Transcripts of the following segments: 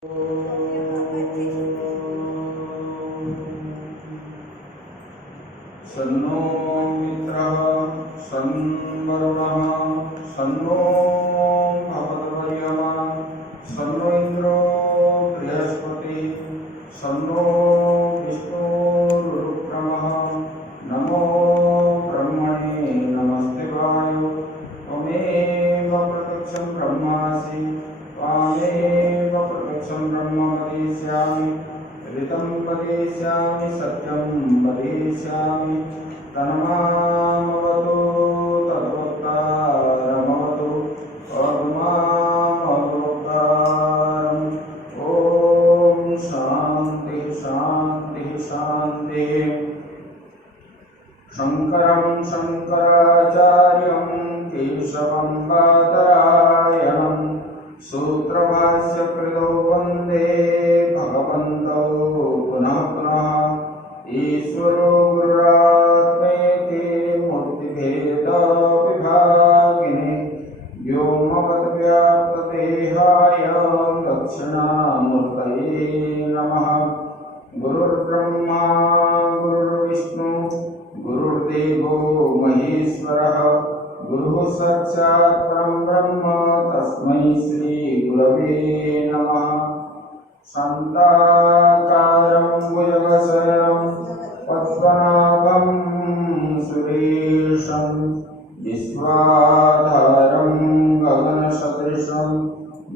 सन्नो मित्रः सन्वरुणः सन्नो भवद्वर्यमा सन्नो इन्द्रो बृहस्पतिः सन्नो विष्णुरुक्रमः नमो ब्रह्मणे नमस्तेवाय त्वमेव प्रत्यक्षं ब्रह्मासि त्वामेव प्रत्यक्षं ब्रह्म वदिष्यामि ऋतं वदिष्यामि सत्यं वदिष्यामि तन्मामवतु तद्वक्तारमवतु पद्मामवतारम्। ॐ शान्ति शान्ति शान्ति। शङ्करं शङ्कराचार्यं केशवं बादरायणं सूत्रभाष्यकृतौ वन्दे भगवन्तौ पुनः पुनः। ईश्वरो गुरुरात्मेति मूर्तिभेदविभागिने व्योमवद्व्याप्तदेहाय दक्षिणामूर्तये नमः। गुरुर्ब्रह्मा गुरुर्विष्णु गुरुर्देवो महेश्वरः गुरुः साक्षात् परं ब्रह्म तस्मै श्री गुरवे नमः। शान्ताकारं भुजगशयनं पद्मनाभं सुरेशं विश्वाधारं गगनसदृशं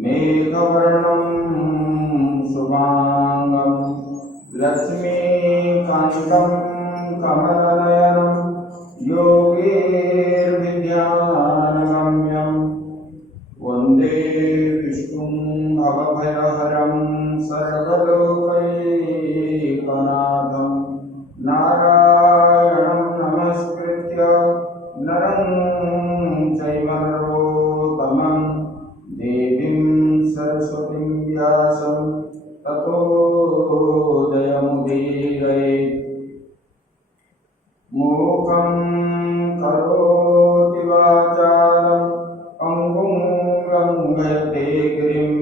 मेघवर्णं शुभांगं लक्ष्मीकान्तं कमलनयनं योगीर्विद्यानगम्यं वन्दे विष्णुं भवभयहरं सर्वलोकैकनाथं। नारायणं नमस्कृत्य नरं चैव नरोत्तमं देवीं सरस्वतीं व्यासं ततो जयमुदीरयेत्। मूकं करोति वाचालं पङ्गुं लङ्घयते गिरिं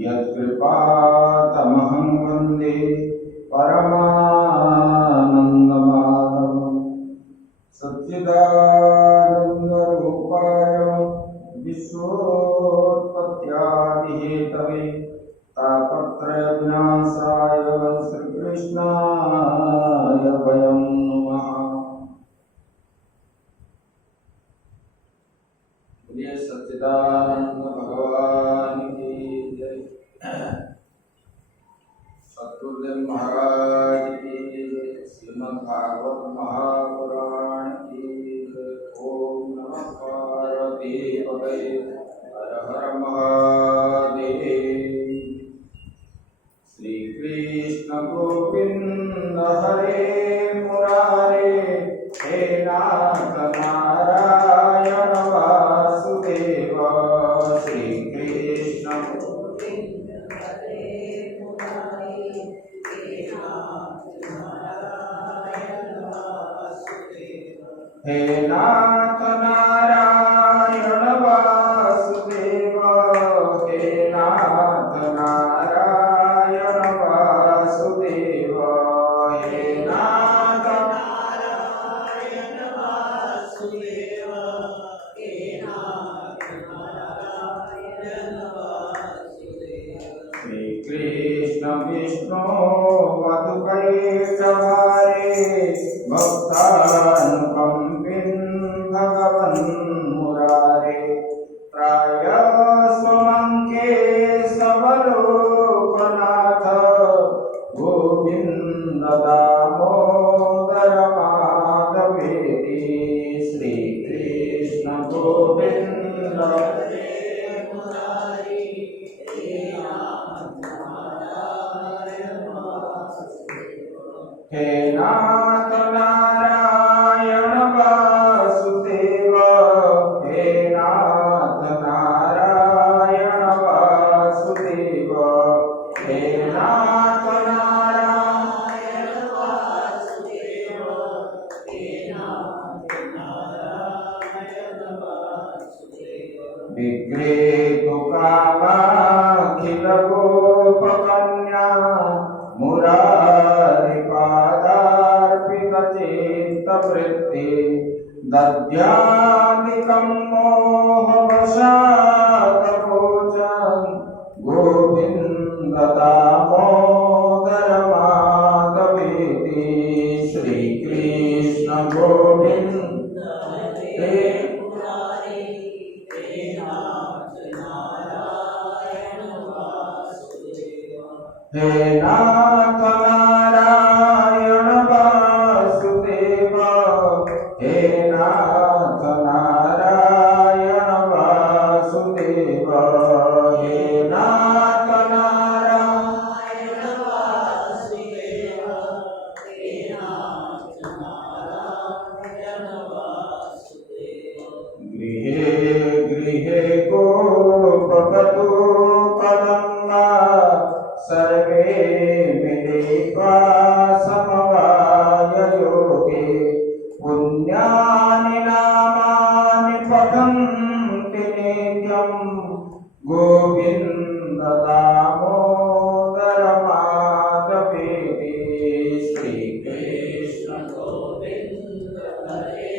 यत्कृपातमहं वन्दे परमानन्दमाधवम्। सच्चिदानन्दरूपाय विश्वोत्पत्त्यादिहेतवे तापत्रयविनाशाय श्रीकृष्णाय वयं नमः। सच्चिदानंद भगवान की जय। सद्गुरुदेव महाराज की जय। श्रीमद् भागवत महापुराण की जय। ओम नमः पार्वती पतये हर हर महादेव। श्री कृष्ण गोविंद हरे मुरारे हे नाथ नारायण वासुदेव। श्री कृष्ण गोविंद हरे मुरारे हे नाथ नारायण वासुदेव। हे नाथ नारायण वासुदेव। हे नाथ नारायण वासुदेव। हे नाथ नारायण वासुदेव। हे नाथ नारायण वासुदेव। श्री कृष्ण विष्णु मधुकैटभारे भक्तानुकंपिन् भगवन् मुरारे। त्रायस्वमङ्के सबलोकनाथ गोविन्द दामोदर माधवेति। श्री कृष्ण गोविन्द हरे मुरारी हे नाथ नारायण वासुदेव। हे नाथ नारायण वासुदेव। हे नाथ नारायण वासुदेव। हे नाथ नारायण वासुदेव। हे नाथ नारायण वासुदेव। विग्रहे तो कामाखिल गोप कन्या मुरारिपादार्पितचित्तवृत्ति दद्यादिकं मोहवशादगोचरं गोविन्द दामोदर माधवेति श्रीकृष्ण गोविन्द हे हे नाथ नारायण वासुदेव हे नाथ नारायण वासुदेव हे नाथ नारायण वासुदेव हे नाथ नारायण वासुदेव गृहे गृहे गोपवधू पदम्बा सर्वे मिलित्वा समवाययोगे पुण्यानि नामानि पठन्ति नित्यं गोविन्द दामोदर माधवेति श्रीकृष्ण गोविन्द हरे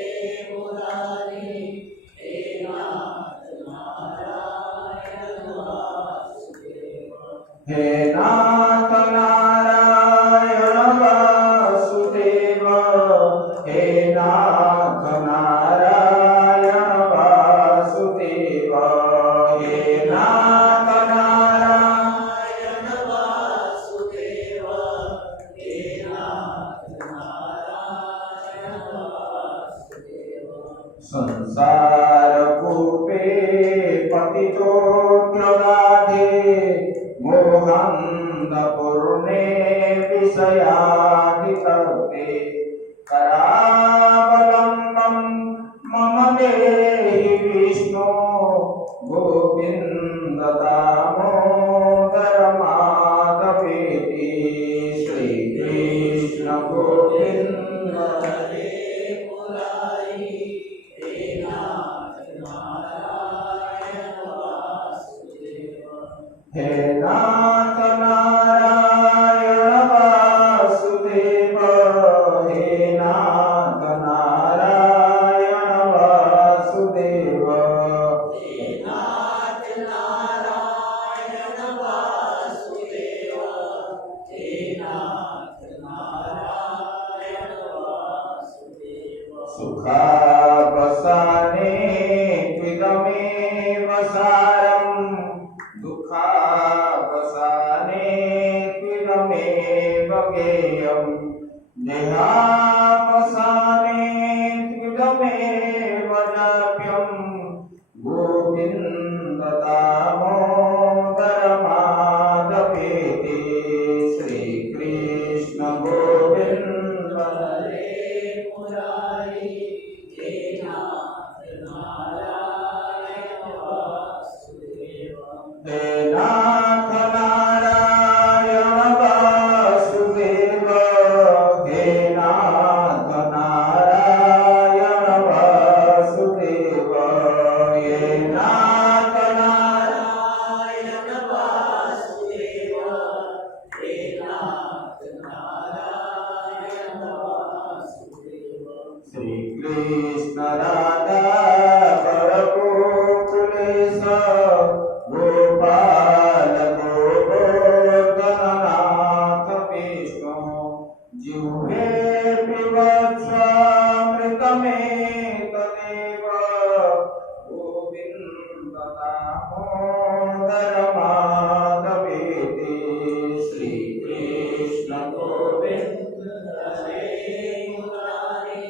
मुरारी हे नाथ नारायण वासुदेव हे नाथ नारायण वासुदेव हे नाथ नारायण वासुदेव हे नाथ नारायण वासुदेव हे नाथ नारायण वासुदेव संसार कूपे पतितो प्रगाधे मोहन्दपूर्णे विषयाधितर्ते करावलम्बं मम देहि विष्णो गोविन्द दामोदर माधवेति श्रीकृष्ण गोविन्द हरे मुरारी हे नाथ नारायण वासुदेव हे नाथ नारायण वासुदेव हे नाथ नारायण वासुदेव हे नाथ नारायण वासुदेव हे नाथ नारायण वासुदेव सुखावसाने त्विदमेव सारम् दुःखावसाने त्विदमेव गेयम् देहावसाने त्विदमेव जाप्यम् गोविन्द दामोदर माधवेति श्रीकृष्ण गोविन्द हरे मुरारी हे नाथ नारायण वासुदेव हे नाथ नारायण वासुदेव हे नाथ नारायण वासुदेव हे नाथ नारायण वासुदेव हे नाथ नारायण वासुदेव श्रीकृष्ण राधा गोकुलेश गोपाल गोवर्धननाथ विष्णु जिह्वे पिबत्स्वामृतमेतदेव गोविन्द दामोदर माधवेति श्रीकृष्ण गोविन्द हरे मुरारी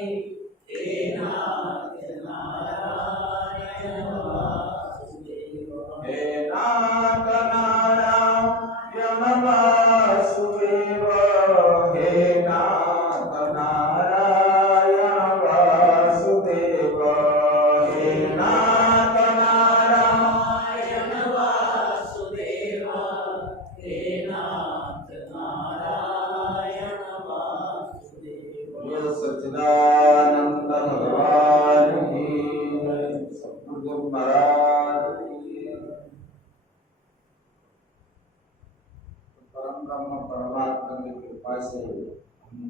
हे नाथ नारायण वासुदेव हे नाथ नारायण वासुदेव हे नाथ नारायण वासुदेव हे नाथ नारायण वासुदेव हे नाथ नारायण वासुदेव सच्चिदानंद भगवान की जय सद्गुरु महाराज की जय। ब्रह्म परमात्मा की कृपा से हम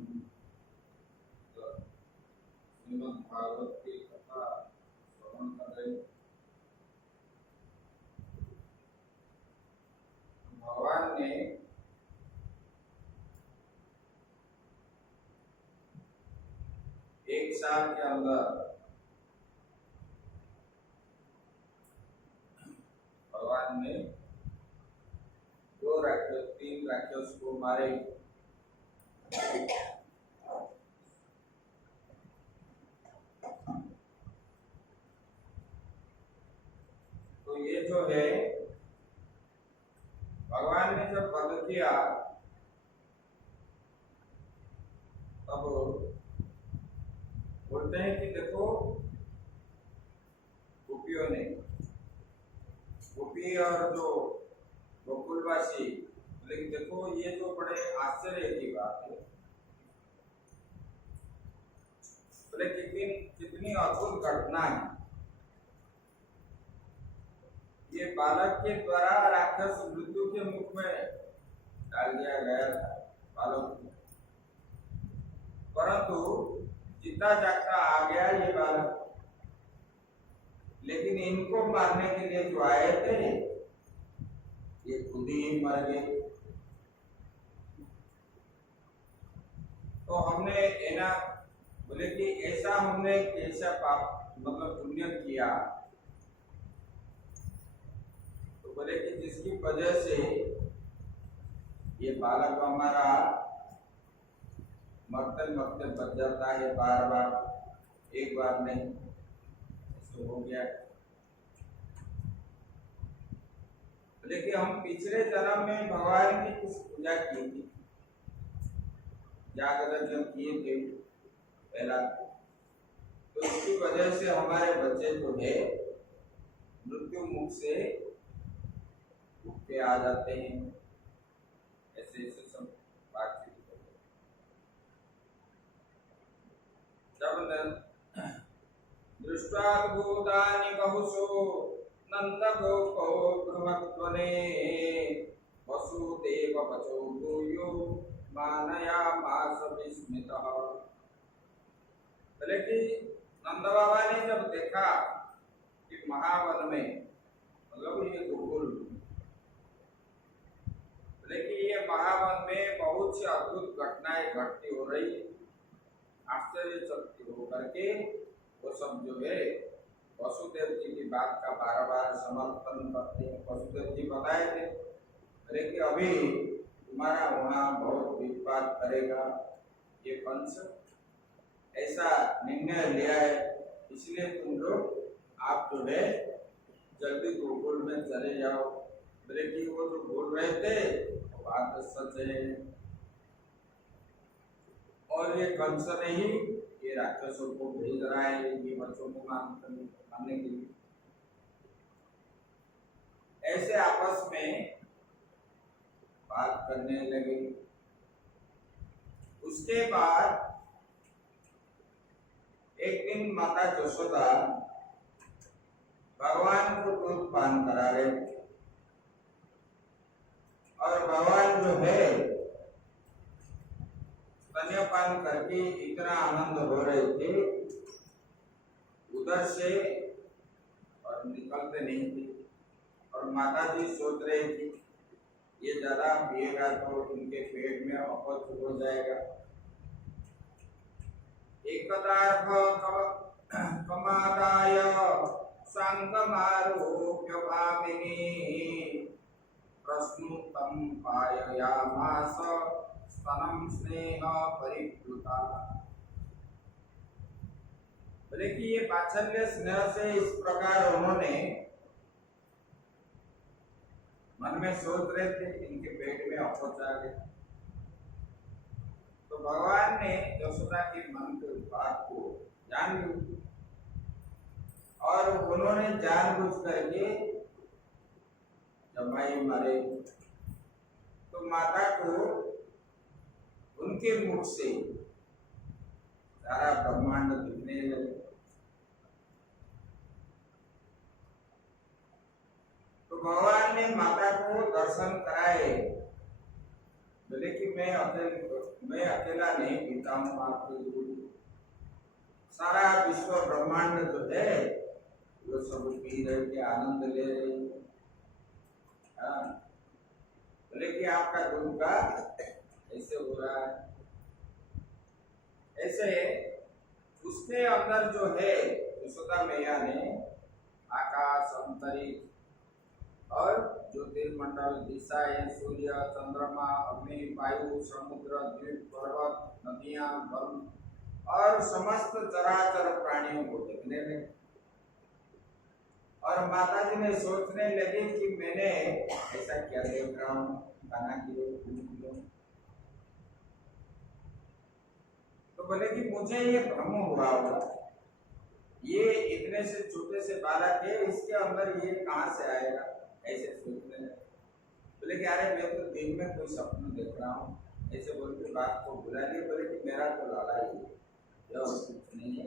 श्रीमद् भागवत की कथा श्रवण कर रहे हैं। भगवान ने एक साल के अंदर भगवान ने 3 राक्षस को मारे। तो ये जो है भगवान ने जब वध किया तब बोलते हैं कि देखो गोपी और जो गोकुलवासी, लेकिन देखो ये तो बड़े आश्चर्य की बात है। बोले कितनी अद्भुत घटना है। ये बालक के द्वारा राक्षस मृत्यु के मुख में डाल दिया गया था बालक को, परंतु जीता जागता आ गया ये बालक। लेकिन इनको मारने के लिए जो आए थे ये खुद ही मर गए। तो हमने ना बोले कि ऐसा हमने कैसा पाप मतलब पुण्य किया, तो बोले कि जिसकी वजह से ये बालक हमारा मरते मरते बच जाता है बार बार, एक बार नहीं, ऐसा हो गया। लेकिन हम पिछले जन्म में भगवान की कुछ पूजा की थी, जागरण जब किए थे पहला, तो इसकी वजह से हमारे बच्चे जो है मृत्यु मुख से उठ के आ जाते हैं। ऐसे ऐसे सब बातचीत करते। जब दृष्टा भूतानि बहुषु नंदगोपो ब्रह्मत्वने वसुदेव वचो भूयो मानयामास विस्मितः। बोले कि नंद बाबा ने जब देखा कि महावन में मतलब ये गोकुल, बोले कि ये महावन में बहुत सी अद्भुत घटनाएं घटती हो रही, आश्चर्यचकित होकर के वो सब जो है वसुदेव जी की बात का बार बार समर्थन करते हैं। वसुदेव जी बताए थे बोले कि अभी तुम्हारा वहां बहुत विवाद करेगा ये पंच, ऐसा निर्णय लिया है, इसलिए तुम लोग आप जो है जल्दी गोकुल में चले जाओ। बोले कि वो जो बोल रहे थे वो बात सच है, और ये कंस ने ही ये राक्षसों को भेज रहा है ये बच्चों को मारने के लिए। ऐसे आपस में बात करने लगे। उसके बाद एक दिन माता यशोदा भगवान को दूध पान करा रहे, और भगवान जो है स्तन्यपान करके इतना आनंद हो रहे थे उधर से, और निकलते नहीं थे। और माता जी सोच रहे थे ये ज्यादा पिएगा तो उनके पेट में अपच हो जाएगा। कमादाय संगमारोप्य भामिनी प्रश्नुतं पाययामास स्तनं स्नेह परिप्लुता। बोले कि ये वात्सल्य स्नेह से इस प्रकार उन्होंने मन में सोच रहे थे इनके पेट में अपच आ गया। तो भगवान ने यशोदा के मन के बात को जान ली, और उन्होंने जानबूझ करके जमाई मारे। तो माता को उनके मुख से सारा ब्रह्मांड दिखने लगे। तो भगवान ने माता को दर्शन कराए, मैं अकेला नहीं पीता हूँ आपके दूध, सारा विश्व ब्रह्मांड जो है वो सब पी रहे के आनंद ले रहे हैं। हाँ, बोले कि आपका दूध का ऐसे हो रहा है। ऐसे उसके अंदर जो है यशोदा मैया ने आकाश, अंतरिक्ष और ज्योतिर्मंडल, दिशाएं, सूर्य, चंद्रमा, अग्नि, वायु, समुद्र, द्वीप, पर्वत, नदियां, वन और समस्त चराचर प्राणियों को देखने लगे। और माता जी ने सोचने लगी कि मैंने ऐसा क्या देख रहा हूँ, खाना किलो, किलो। तो बोले कि मुझे ये भ्रम हुआ होगा, ये इतने से छोटे से बालक है, इसके अंदर ये कहाँ से आएगा, ऐसे सोचने लगे। बोले कि अरे मैं तो दिन में कोई सपना देख रहा हूँ, ऐसे बोल के बात को बुला लिया। बोले कि मेरा तो लाला ही है, कुछ नहीं है,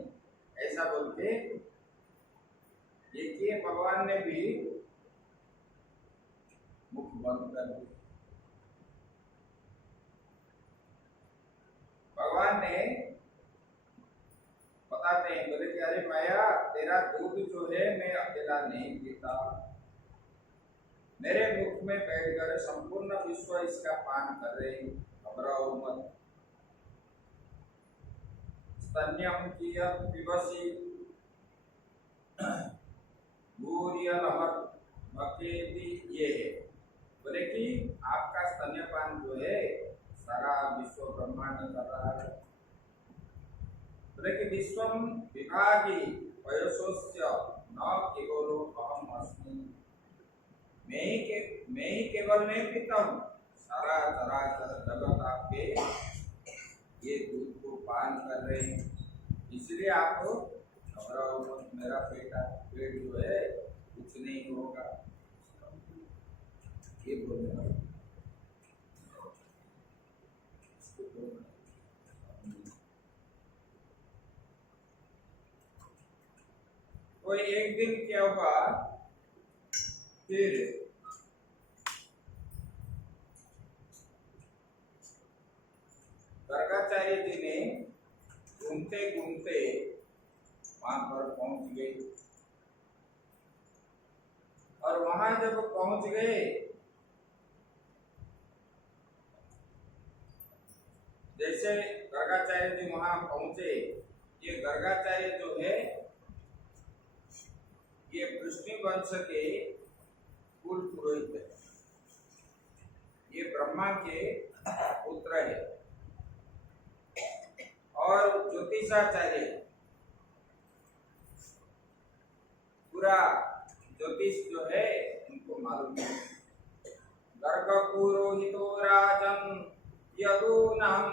ऐसा बोल के ये किए। भगवान ने भी मुख बंद कर दिया। भगवान ने बताते हैं, बोले कि अरे माया, तेरा दूध जो है मैं अकेला नहीं पीता, मेरे मुख में बैठकर संपूर्ण विश्व इसका पान कर रहे, घबराओ मत। स्तन्यम कियत् पिबसि भूर्यनमकेति, ये है। बोले कि आपका स्तन्यपान जो है सारा विश्व ब्रह्मांड कर रहा है। बोले कि विश्वम विभागी वयसोस्य न केवलो अहम अस्मि, मैं ही केवल नहीं पीता हूँ, सारा चराचर जगत आपके ये दूध को पान कर रहे हैं, इसलिए आपको घबराओ मत, मेरा पेट जो है कुछ नहीं होगा, ये बोलना। तो एक दिन क्या हुआ, फिर गर्गाचार्य जी ने घूमते घूमते वहां पर पहुंच गए। और वहां जब पहुंच गए, जैसे गर्गाचार्य जी वहां पहुंचे, ये गर्गाचार्य जो है ये वृष्णि वंश के कुल पुरोहित है, ये ब्रह्मा के पुत्र है और ज्योतिषाचार्य, पूरा ज्योतिष जो है उनको मालूम है। गर्ग पुरोहितो राजन यदूनम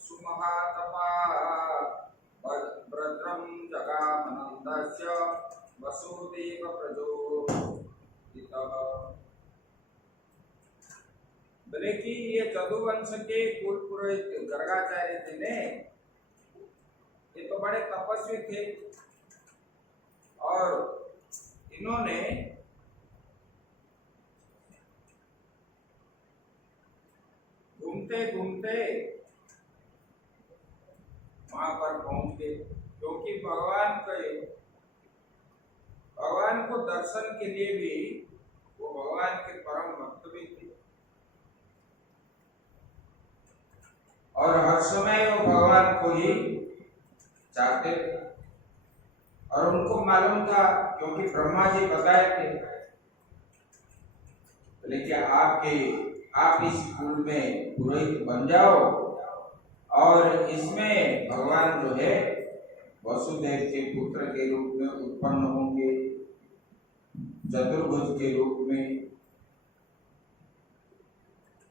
सुमहातपा भद्रम जगामनन्दस्य वसुदेव प्रचोदितः। बोले कि ये जदुवंश के कुल पुरोहित गर्गाचार्य जी ने, ये तो बड़े तपस्वी थे और इन्होंने घूमते घूमते वहां पर पहुंच गए, क्योंकि भगवान को दर्शन के लिए भी वो भगवान के परम भक्त भी थे और हर समय वो भगवान को ही चाहते थे। और उनको मालूम था, क्योंकि ब्रह्मा जी बताए थे, लेकिन आप इस कुल में पुरोहित बन जाओ और इसमें भगवान जो है वसुदेव के पुत्र के रूप में उत्पन्न होंगे, चतुर्भुज के रूप में।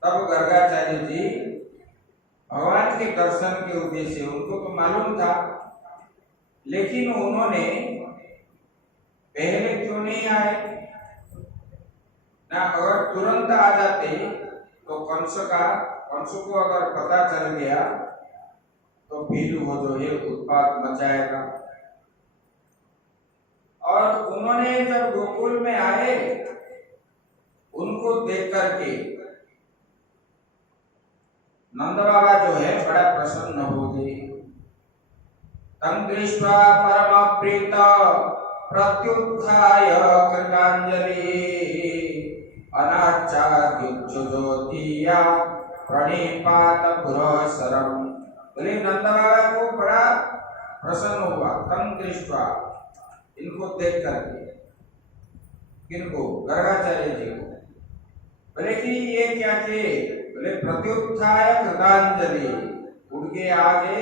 तब गर्गाचार्य जी भगवान के दर्शन के उद्देश्य, उनको तो मालूम था, लेकिन उन्होंने पहले क्यों नहीं आए ना? अगर तुरंत आ जाते तो कंस को अगर पता चल गया तो फिर वो जो है उत्पात मचाएगा। और उन्होंने जब गोकुल में आए, उनको देख करके नंद बाबा जो है बड़ा प्रसन्न हो गए। तं दृष्ट्वा परम प्रीत प्रत्युत्थाय कृतांजलि अनाचार्योत्सुजोतिया प्रणिपात पुरःसरम्। बोले नंद बाबा को बड़ा प्रसन्न हुआ। तं दृष्ट्वा, इनको देख करके। किनको? गर्गाचार्य जी को। बोले कि ये क्या किए? बोले प्रत्युत्थाय कृतांजलि, उठ के आगे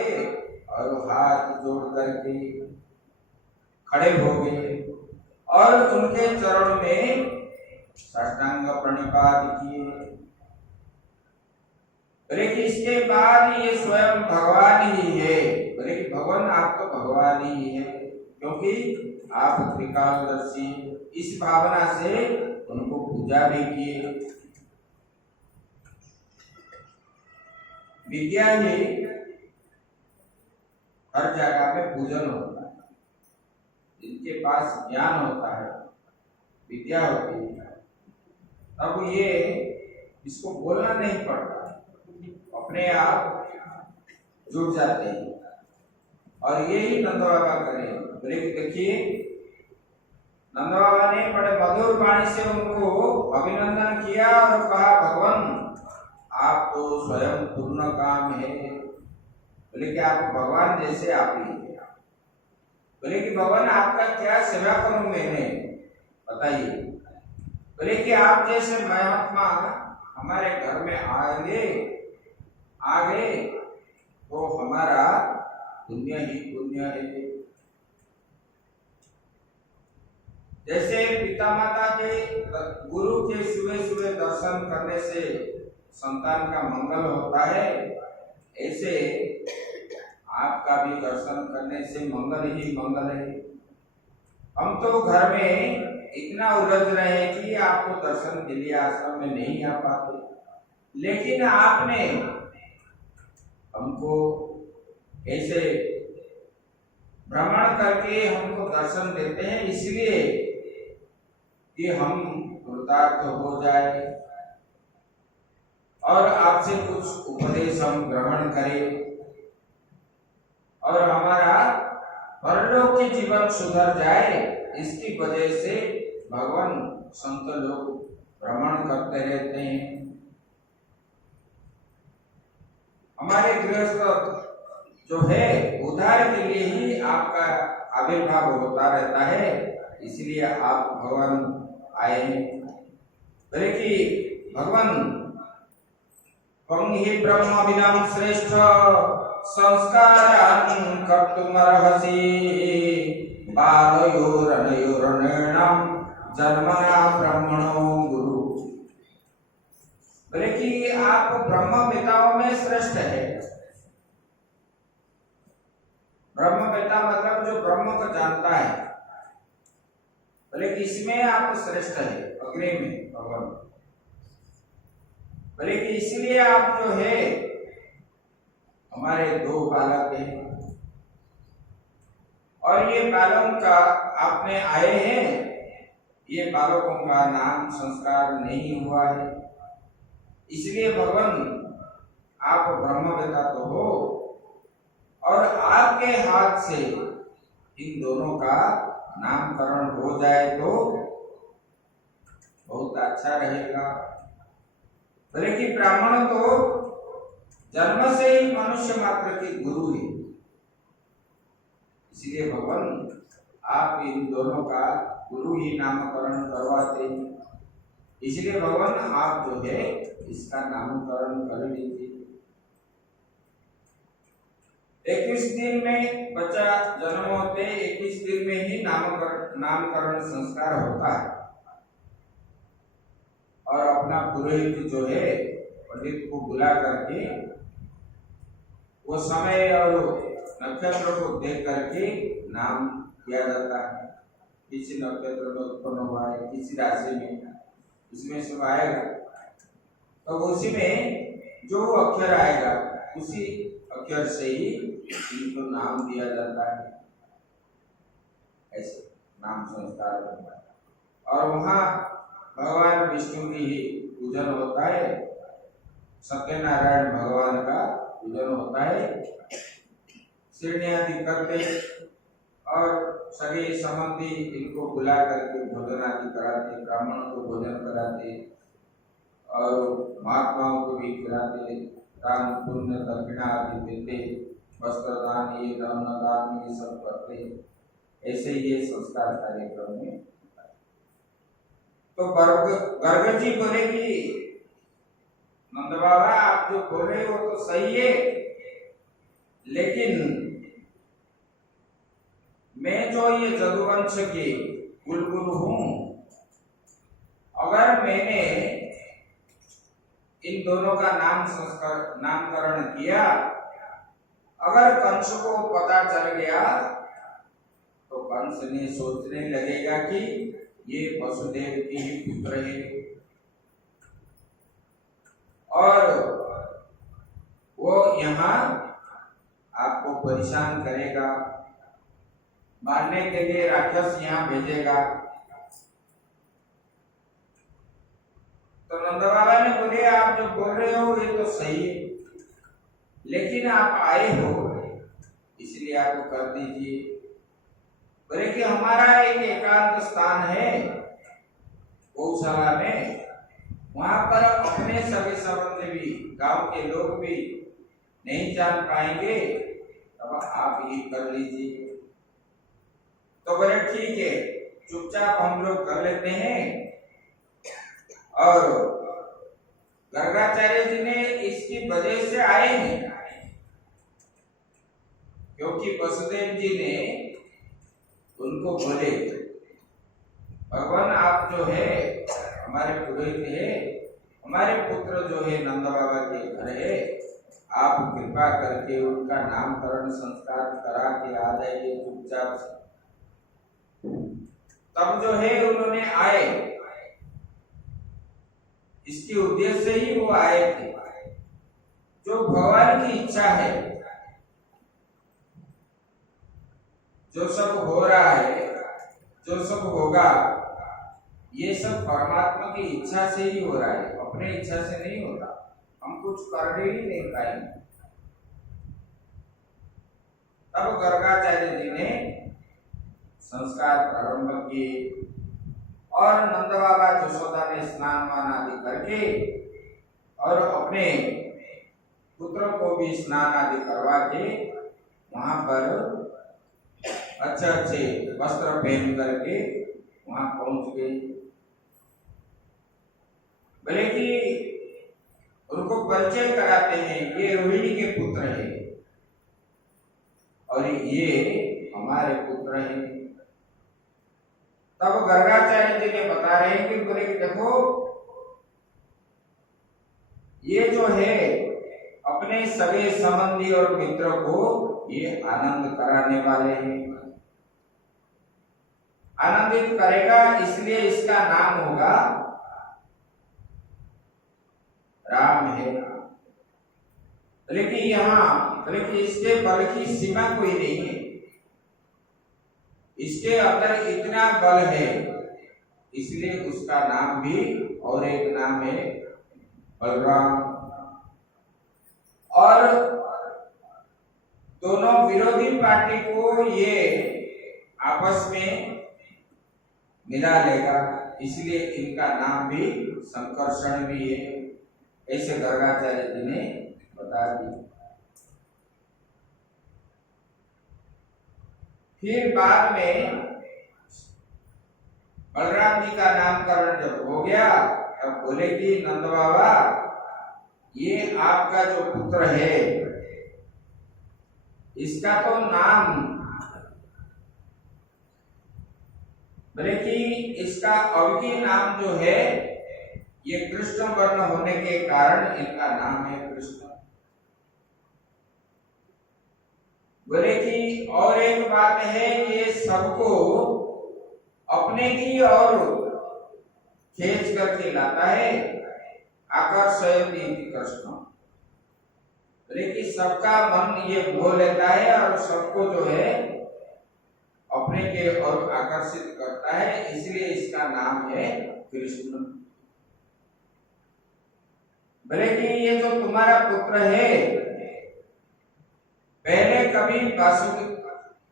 और हाथ जोड़ करके खड़े हो गए और उनके चरण में साष्टांग प्रणिपात किए। बोले कि इसके बाद ये स्वयं भगवान ही है। बोले कि भगवान, आप तो भगवान ही है, क्योंकि आप त्रिकालदर्शी। इस भावना से उनको पूजा भी किए। विद्या ही हर जगह पे पूजन होता है। जिनके पास ज्ञान होता है, विद्या होती है, तब ये इसको बोलना नहीं पड़ता, अपने आप जुड़ जाते हैं। और यही नंद बाबा करें। बोले कि देखिए, नंद बाबा ने बड़े मधुर वाणी से उनको अभिनंदन किया और कहा, भगवान आप तो स्वयं पूर्ण काम है। बोले कि आप भगवान जैसे आप ही हैं। बोले कि भगवान आपका क्या सेवा करूं मैंने, बताइए। बोले कि आप जैसे महात्मा हमारे घर में आ गए तो हमारा पुण्य ही पुण्य है। जैसे पिता माता के, गुरु के सुबह सुबह दर्शन करने से संतान का मंगल होता है, ऐसे आपका भी दर्शन करने से मंगल ही मंगल है। हम तो घर में इतना उलझ रहे हैं कि आपको दर्शन के लिए आश्रम में नहीं आ पाते, लेकिन आपने हमको ऐसे भ्रमण करके हमको दर्शन देते हैं, इसलिए कि हम कृतार्थ हो जाए और आपसे कुछ उपदेश हम ग्रहण करें और हमारा परलोक की जीवन सुधर जाए। इसकी वजह से भगवान संत लोग भ्रमण करते रहते हैं। हमारे गृहस्थ जो है उद्धार के लिए ही आपका आविर्भाव होता रहता है, इसलिए आप भगवान आए। बोले कि भगवान त्वं हि ब्रह्मविदं श्रेष्ठ संस्कारान् कर्तुमर्हसि बालयोरनयोर्नृणां जन्मना ब्रह्मणो गुरु। बोले कि आप ब्रह्मवेताओं में श्रेष्ठ है। ब्रह्मवेता मतलब जो ब्रह्म को जानता है। बोले कि इसमें आप श्रेष्ठ है, अग्नि में भगवान। बोले कि इसलिए आप जो है हमारे दो बालक हैं और ये बालकों का आपने आए हैं, ये बालकों का नाम संस्कार नहीं हुआ है, इसलिए भगवान आप ब्रह्मवेता तो हो और आपके हाथ से इन दोनों का नामकरण हो जाए तो बहुत अच्छा रहेगा। बोले कि ब्राह्मण तो जन्म से ही मनुष्य मात्र के गुरु है, इसलिए भगवान आप इन दोनों का गुरु ही नामकरण करवाते हैं। इसलिए भगवान आप जो है इसका नामकरण कर लीजिए। 21 दिन में बच्चा जन्म होते 21 दिन में ही नामकरण संस्कार होता है और अपना पुरोहित जो है पंडित को बुला करके वो समय और नक्षत्र को देख करके नाम किया जाता है। किसी नक्षत्र में उत्पन्न हुआ है, किसी राशि में, उसमें सब आएगा, तो उसी में जो अक्षर आएगा उसी अक्षर से ही इनको नाम दिया जाता है। ऐसे नाम संस्कार होता है और वहाँ भगवान विष्णु की ही पूजन होता है। सत्यनारायण भगवान का पूजन होता है। श्रेणियादि करते और सगे संबंधी इनको बुला करके भोजन आदि कराते, ब्राह्मणों को भोजन कराते और महात्माओं को भी खिलाते, दान पुण्य दक्षिणा आदि देते, वस्त्र दान, ये धन दान, ये सब करते। ऐसे ये संस्कार कार्यक्रम में तो गर्ग जी बोले कि नंद बाबा आप जो बोल रहे हो तो सही है, लेकिन मैं जो ये जदुवंश के कुलगुरु हूं, अगर मैंने इन दोनों का नामकरण किया, अगर कंस को पता चल गया तो कंस ने सोचने लगेगा कि ये वसुदेव की ही पुत्र है और वो यहाँ आपको परेशान करेगा, मारने के लिए राक्षस यहाँ भेजेगा। तो नंद बाबा ने बोले आप जो बोल रहे हो ये तो सही है, लेकिन आप आए हो इसलिए आपको कर दीजिए। बोले कि हमारा एक एकांत स्थान है गौशाला में, वहां पर अपने सभी संबंधी भी, गांव के लोग भी नहीं जान पाएंगे, तब आप ही कर लीजिए। तो बोले ठीक है, चुपचाप हम लोग कर लेते हैं। और गर्गाचार्य जी ने इसकी वजह से आए नहीं, क्योंकि वसुदेव जी ने उनको बोले भगवान आप जो है हमारे पुरोहित है, हमारे पुत्र जो है नंद बाबा के घर है, आप कृपा करके उनका नामकरण संस्कार करा के आ जाइए चुपचाप से। तब जो है उन्होंने आए, इसके उद्देश्य से ही वो आए थे। जो भगवान की इच्छा है, जो सब हो रहा है, जो सब होगा, ये सब परमात्मा की इच्छा से ही हो रहा है, अपने इच्छा से नहीं होता। हम कुछ कर ही नहीं पाएंगे। तब गर्गाचार्य जी ने संस्कार प्रारंभ किए और नंद बाबा यशोदा ने स्नान वान आदि करके और अपने पुत्रों को भी स्नान आदि करवा के वहां पर अच्छे अच्छे वस्त्र पहन करके वहां पहुंच गए। बोले कि उनको परिचय कराते हैं, ये रोहिणी के पुत्र है और ये हमारे पुत्र हैं। तब गर्गाचार्य जी ने बता रहे हैं कि बोले कि देखो ये जो है अपने सगे संबंधी और मित्रों को ये आनंद कराने वाले हैं, आनंदित करेगा, इसलिए इसका नाम होगा राम है। लेकिन लेकिन इसके बल की सीमा कोई नहीं है, इसके अंदर इतना बल है, इसलिए उसका नाम भी और एक नाम है बलराम। और दोनों विरोधी पार्टी को ये आपस में मिला लेगा, इसलिए इनका नाम भी संकर्षण भी है, ऐसे गर्गाचार्य जी ने बता दिया। फिर बाद में बलराम जी का नामकरण जब हो गया, तब बोले कि नंद बाबा ये आपका जो पुत्र है इसका तो नाम, बोले कि इसका अवधि नाम जो है ये कृष्ण वर्ण होने के कारण इनका नाम है कृष्ण। बोले कि और एक बात है, ये सबको अपने की ओर खींच करके लाता है, आकर्षयति कृष्ण। बोले कि सबका मन ये मोह लेता है और सबको जो है अपने के ओर आकर्षित करता है, इसलिए इसका नाम है कृष्ण। बोले कि ये जो तुम्हारा पुत्र है पहले कभी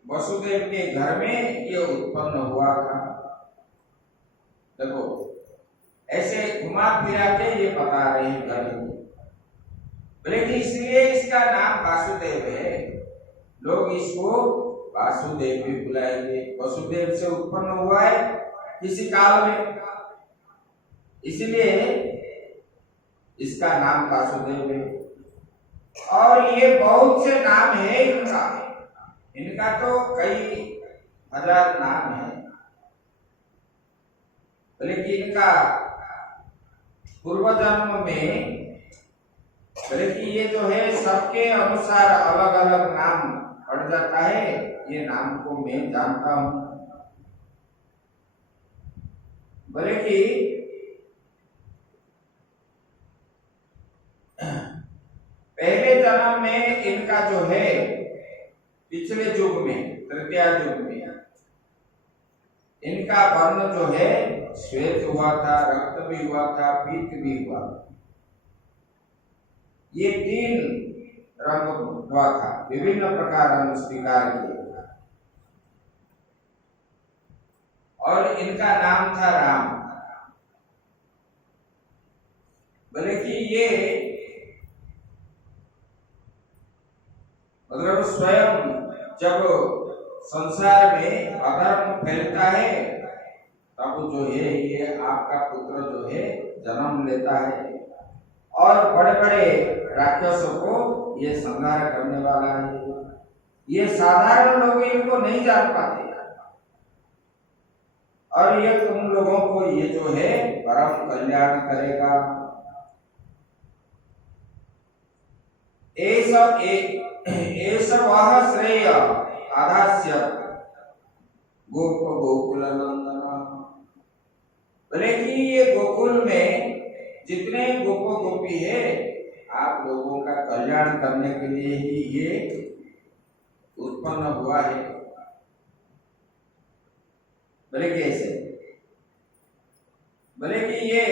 वसुदेव के घर में ये उत्पन्न हुआ था। देखो ऐसे घुमा फिरा के ये बता रहे हैं कवि। बोले कि इसलिए इसका नाम वासुदेव है, लोग इसको वासुदेव भी बुलाएंगे। वसुदेव से उत्पन्न हुआ है किसी काल में, इसलिए इसका नाम वासुदेव है। और ये बहुत से नाम है इनका तो कई हजार नाम है। लेकिन इनका पूर्व जन्म में बोले कि ये जो है सबके अनुसार अलग अलग नाम पड़ जाता है, ये नाम को मैं जानता हूं। बोले कि पहले जन्म में इनका जो है पिछले युग में तृतीय युग में इनका वर्ण जो है श्वेत हुआ था, रक्त भी हुआ था, पीत भी हुआ। ये 3 रंग हुआ था, विभिन्न प्रकार रंग स्वीकार किए और इनका नाम था राम। बोले कि ये मतलब स्वयं जब संसार में अधर्म फैलता है तब जो है ये आपका पुत्र जो है जन्म लेता है और बड़े बड़े राक्षसों को ये संहार करने वाला है। ये साधारण लोग इनको नहीं जान पाते और ये तुम लोगों को ये जो है परम कल्याण करेगा। ऐसा वह श्रेय आधास्य गोप गोकुल नंदन। बोले कि ये गोकुल में जितने गोप गोपी है आप लोगों का कल्याण करने के लिए ही ये उत्पन्न हुआ है। बोले कैसे? बोले कि ये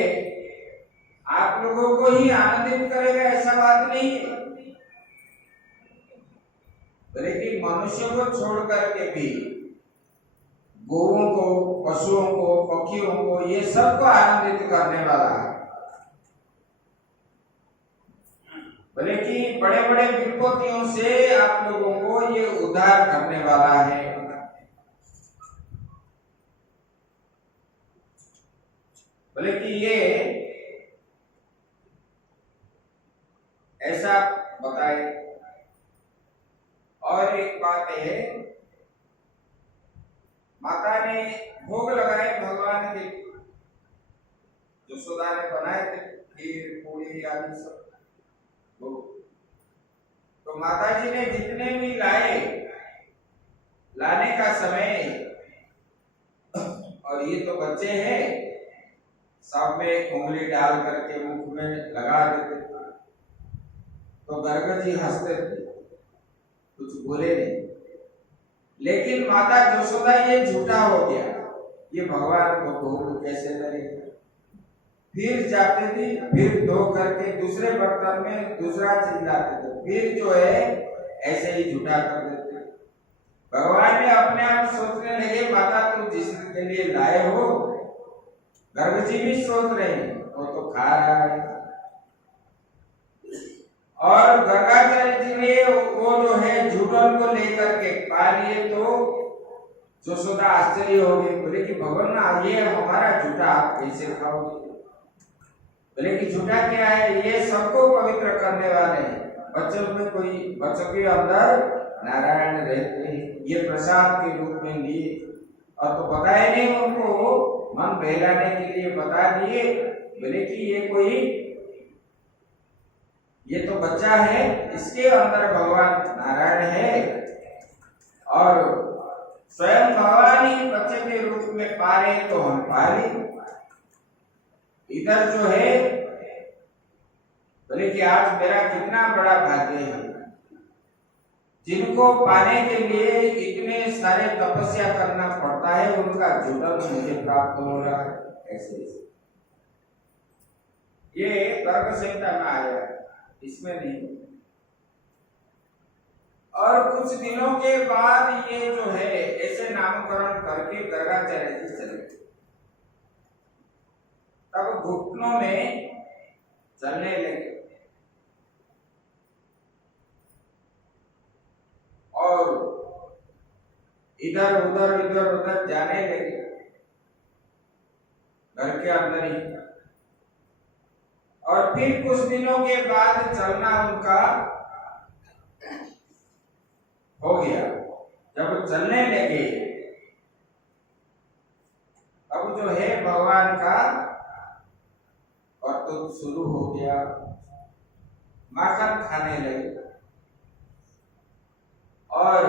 आप लोगों को ही आनंदित करेगा ऐसा बात नहीं है। बोले कि मनुष्य को छोड़ करके भी गोवों को, पशुओं को, पक्षियों को, ये सबको आनंदित करने वाला है। बोले कि बड़े बड़े विपत्तियों से आप लोगों को ये उद्धार करने वाला है। बोले कि ये ऐसा बताए। और एक बात है, माता ने भोग लगाए भगवान के, यशोदा ने बनाए थे खीर पूरी आदि सब। तो माता जी ने जितने भी लाने का समय, और ये तो बच्चे हैं, सब में उंगली डाल करके मुख में लगा देते। तो गर्ग जी हंसते थे, कुछ बोले नहीं। लेकिन माता यशोदा ये झूठा हो गया, ये भगवान को भोग कैसे लगेगा। फिर जाते थे, फिर धो करके दूसरे बर्तन में दूसरा चीज लाते थे, फिर जो है ऐसे ही झूठा कर देते। भगवान ने अपने आप सोचने लगे माता तुम जिसके लिए लाए हो, गर्ग जी भी सोच रहे हैं वो तो खा रहा है। और गर्गाचार्य जी ने वो जो है झूठन को लेकर के पा लिए तो यशोदा आश्चर्य हो गई। बोले कि भगवान ये हमारा झूठा आप कैसे खाओगे? बोले कि झूठा क्या है, ये सबको पवित्र करने वाले हैं। बच्चों के अंदर नारायण रहते हैं, ये प्रसाद के रूप में लिए और तो बताए नहीं उनको, मन बहलाने के लिए बता दिए। बोले कि ये तो बच्चा है, इसके अंदर भगवान नारायण है और स्वयं भगवान ही बच्चे के रूप में पा रहे तो हम पा रहे। इधर जो है बोले कि आज मेरा कितना बड़ा भाग्य है, जिनको पाने के लिए इतने सारे तपस्या करना पड़ता है उनका जुटन मुझे प्राप्त हो रहा है। ऐसे ये गर्ग संहिता में आया, इसमें नहीं। और कुछ दिनों के बाद ये जो है ऐसे नामकरण करके गर्गाचार्य जी चले, तब घुटनों में चलने लगे और इधर उधर जाने लगे घर के अंदर ही। और फिर कुछ दिनों के बाद चलना उनका हो गया। जब चलने लगे अब जो है भगवान का कर्तव्य शुरू हो गया, माखन खाने लगे। और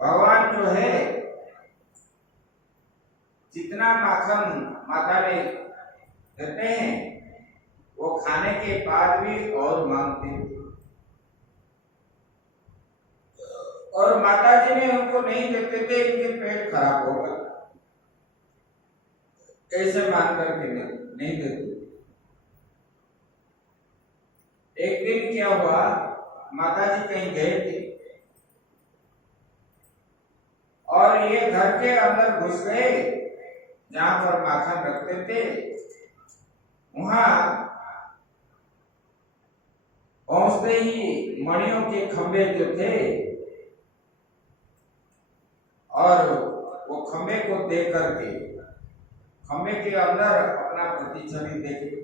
भगवान जो है जितना माखन माता ने देते हैं वो खाने के बाद भी और मांगते थे, और माता जी ने उनको नहीं देते थे, इनके पेट खराब होगा ऐसे मान करके नहीं देते। एक दिन क्या हुआ, माता जी कहीं गए थे और ये घर के अंदर घुस गए जहां पर माखन रखते थे। वहां पहुंचते ही मणियों के खंभे जो थे और वो खंभे को देख करके खंभे के अंदर अपना प्रतिछवि देखे,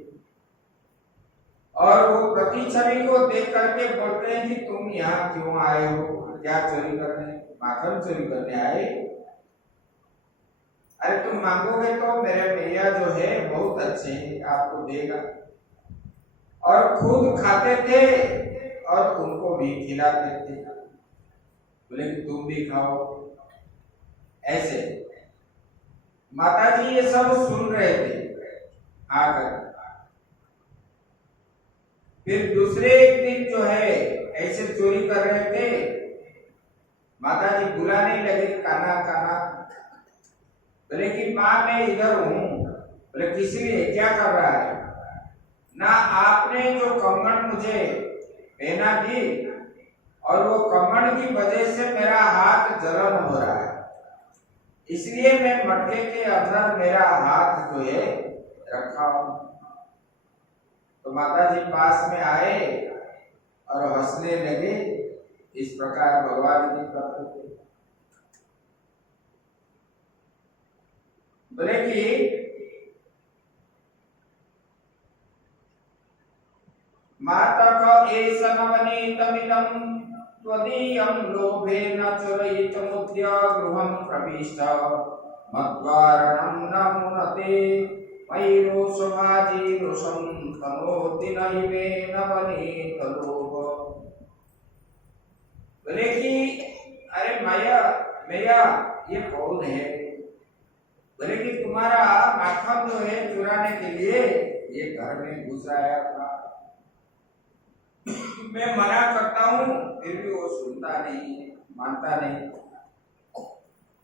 और वो प्रतिछवि को देख करके बोलते हैं कि तुम यहाँ क्यों आए हो, क्या चोरी करने, माखन चोरी करने आए? अरे तुम मांगोगे तो मेरे भैया जो है बहुत अच्छे हैं, आपको देगा। और खुद खाते थे और उनको भी खिलाते थे, बोले कि तुम भी खाओ। ऐसे माता जी ये सब सुन रहे थे आकर। फिर दूसरे एक दिन जो है ऐसे चोरी कर रहे थे, माता जी बुलाने लगे काना काना। बोले कि माँ मैं इधर हूँ। बोले किस लिए, क्या कर रहा है? ना आपने जो कंगन मुझे पहना दी और वो कंगन की वजह से मेरा हाथ जलन हो रहा है, इसलिए मैं मटके के अंदर मेरा हाथ जो है रखा हूं। तो माता जी पास में आए और हंसने लगे। इस प्रकार भगवान जी करते थे। बोले कि माता का ऐसा नवनीतमिदं त्वदीयं लोभेन चोरयितुमुद्य गृहं प्रविष्ट मद्वारणं न मुनते मयिरोषभाजी रोषं तनोति नैवेन वनेत लोभ। बोले कि अरे मैया ये कौन है? बोले कि तुम्हारा माखन जो है चुराने के लिए ये घर में घुस आया था। मैं मना करता हूँ फिर भी वो सुनता नहीं, मानता नहीं,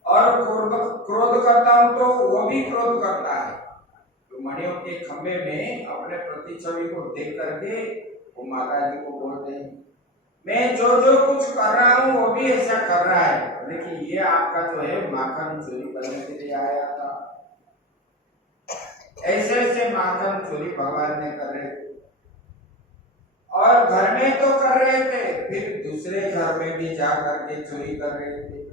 और क्रोध करता हूँ तो वो भी क्रोध करता है। तो मणियों के खंभे में अपने प्रतिछवि को देख करके वो माता जी को बोलते हैं, मैं जो जो कुछ कर रहा हूँ वो भी ऐसा कर रहा है, लेकिन ये आपका जो है माखन चोरी करने के लिए आया था। ऐसे ऐसे माखन चोरी भगवान ने कर रहे थे, और घर में तो कर रहे थे, फिर दूसरे घर में भी जा करके चोरी कर रहे थे।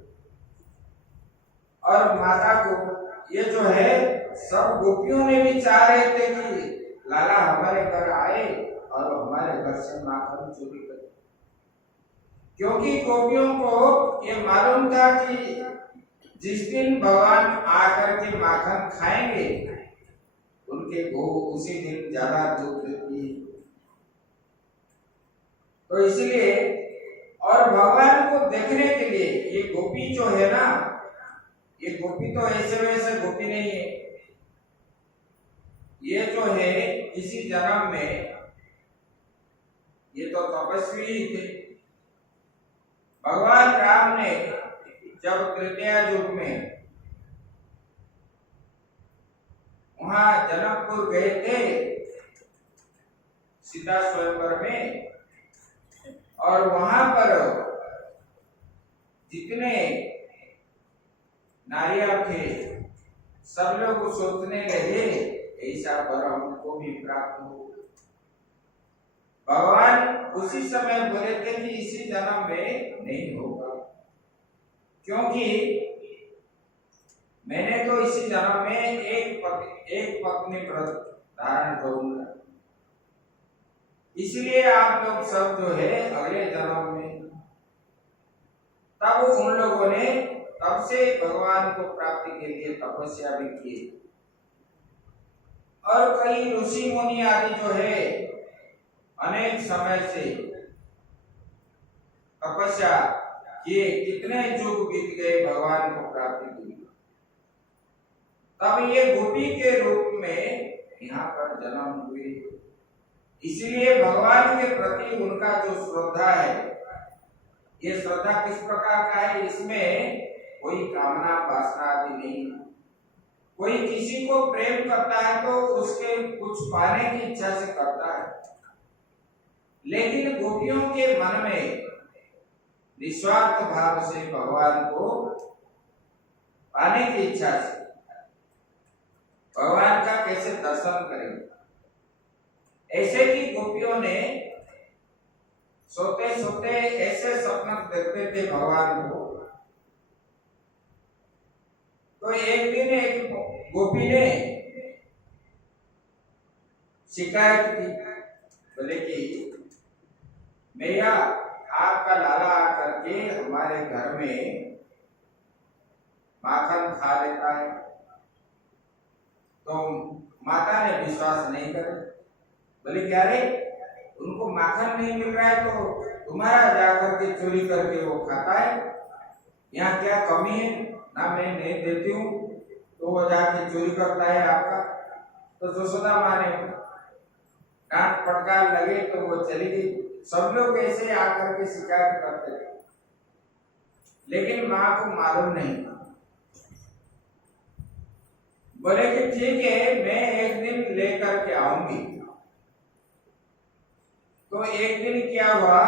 और माता को ये जो है सब गोपियों ने भी चाह रहे थे कि लाला हमारे घर आए और हमारे घर से माखन चोरी करे, क्योंकि गोपियों को ये मालूम था कि जिस दिन भगवान आकर के माखन खाएंगे उनके गो उसी दिन ज्यादा दूध देती है। तो इसलिए और भगवान को देखने के लिए ये गोपी जो है ना, ये गोपी तो ऐसे वैसे गोपी नहीं है, ये जो है इसी जन्म में ये तो तपस्वी ही थे। भगवान राम ने जब त्रेता युग में वहां जनकपुर गए थे सीता स्वयंवर में, और वहां पर जितने नारियां थे सब लोग सोचने लगे ऐसा वर हमको भी प्राप्त हो। भगवान उसी समय बोले थे कि इसी जन्म में नहीं होगा, क्योंकि मैंने तो इसी जन्म में एक पत्नी व्रत धारण करूंगा, इसलिए आप लोग सब जो है अगले जन्म में। तब उन लोगों ने तब से भगवान को प्राप्ति के लिए तपस्या भी की, और कई ऋषि मुनि आदि जो है अनेक समय से तपस्या किए, कितने युग बीत गए भगवान को प्राप्ति के लिए। तब ये गोपी के रूप में यहाँ पर जन्म हुए। इसलिए भगवान के प्रति उनका जो श्रद्धा है, ये श्रद्धा किस प्रकार का है, इसमें कोई कामना वासना आदि नहीं। कोई किसी को प्रेम करता है तो उसके कुछ पाने की इच्छा से करता है, लेकिन गोपियों के मन में निस्वार्थ भाव से भगवान को पाने की इच्छा से भगवान का कैसे दर्शन करेंगे। ऐसे ही गोपियों ने सोते सोते ऐसे सपना देखते थे भगवान को। तो एक दिन एक गोपी ने शिकायत की, बोले कि मैया आपका लाला आकर के हमारे घर में माखन खा लेता है। तो माता ने विश्वास नहीं करे, बोले क्या रे, उनको माखन नहीं मिल रहा है तो तुम्हारा जाकर के चोरी करके वो खाता है, यहाँ क्या कमी है, ना मैं नहीं देती हूँ तो वो जाके चोरी करता है आपका। तो यशोदा माँ ने डांट फटकार लगे तो वो चली गई। सब लोग ऐसे आकर के शिकायत करते थे, लेकिन माँ को मालूम नहीं। बोले कि ठीक है, मैं एक दिन लेकर के आऊंगी। तो एक दिन क्या हुआ,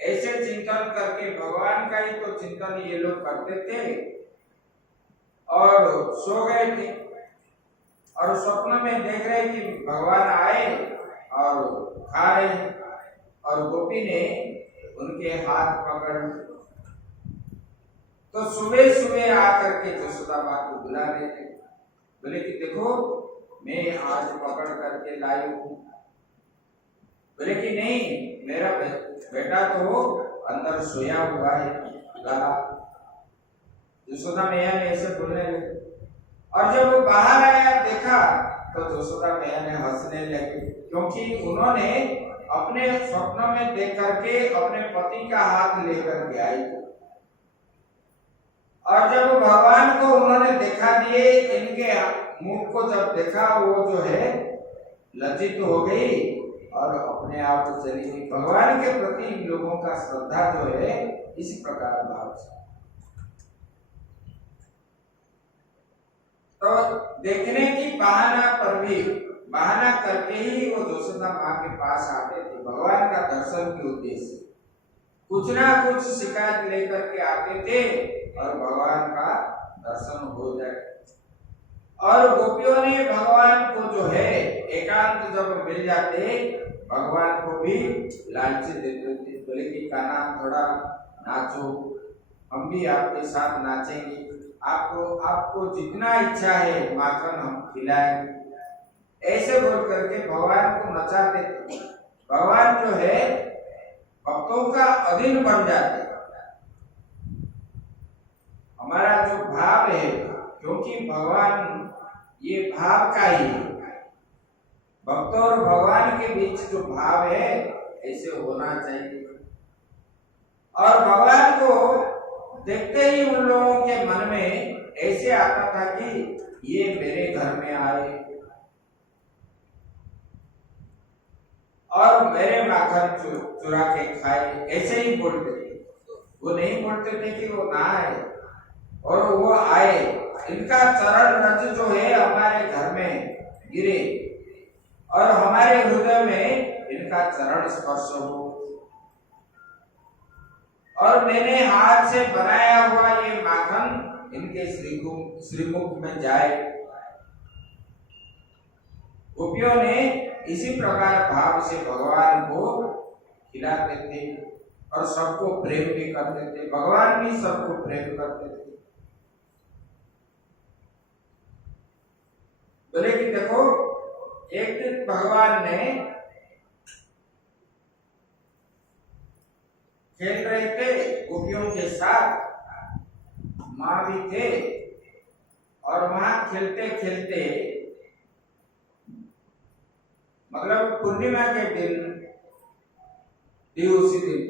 ऐसे चिंतन करके भगवान का ही तो चिंतन ये लोग करते थे और सो गए थे, और स्वप्न में देख रहे कि भगवान आए और खा रहे हैं, और गोपी ने उनके हाथ पकड़। तो सुबह सुबह आकर के यशोदा माँ को बुला रहे थे, बोले कि देखो मैं आज पकड़ करके लाई हूँ। बोले कि नहीं, मेरा बेटा तो अंदर सोया हुआ है लाला। यशोदा मैया ने ऐसे बोलने लगे, और जब वो बाहर आया देखा तो यशोदा मैया ने हंसने लगी, क्योंकि उन्होंने अपने स्वप्न में देख करके अपने पति का हाथ लेकर के आई। और जब भगवान को उन्होंने देखा दिए, इनके मुख को जब देखा, वो जो है लज्जित हो गई और अपने आप चली गई। भगवान के प्रति इन लोगों का श्रद्धा जो है इसी प्रकार भाव से। तो देखने की बहाना पर भी बहाना करके ही वो यशोदा माँ के पास आते थे भगवान का दर्शन के उद्देश्य। कुछ ना कुछ शिकायत लेकर के आते थे और भगवान का दर्शन हो जाए। और गोपियों ने भगवान को जो है एकांत जब मिल जाते भगवान को भी लालच देते थे, बोले कि कान्हा थोड़ा नाचो, हम भी आपके साथ नाचेंगे, आपको जितना इच्छा है माखन हम खिलाएंगे। ऐसे बोल करके भगवान को नचाते थे। भगवान जो है भक्तों का अधीन बन जाते। हमारा जो भाव है, क्योंकि भगवान ये भाव का ही है, भक्तों और भगवान के बीच जो भाव है ऐसे होना चाहिए। और भगवान को देखते ही उन लोगों के मन में ऐसे आता था कि ये मेरे घर में आए और मेरे माखन चुरा के खाए, ऐसे ही बोलते थे। वो नहीं बोलते थे कि वो ना आए, और वो आए। इनका चरण रज जो है हमारे घर में गिरे और हमारे हृदय में इनका चरण स्पर्श हो। और मैंने हाथ से बनाया हुआ ये माखन इनके श्रीमुख में जाए। गोपियों ने इसी प्रकार भाव से भगवान को खिलाते थे और सबको प्रेम भी करते थे। भगवान भी सबको प्रेम करते थे। बोले कि देखो, एक दिन भगवान ने खेल रहे थे गोपियों के साथ, माँ भी थे, और वहां खेलते खेलते मतलब पूर्णिमा के दिन थी उसी दिन,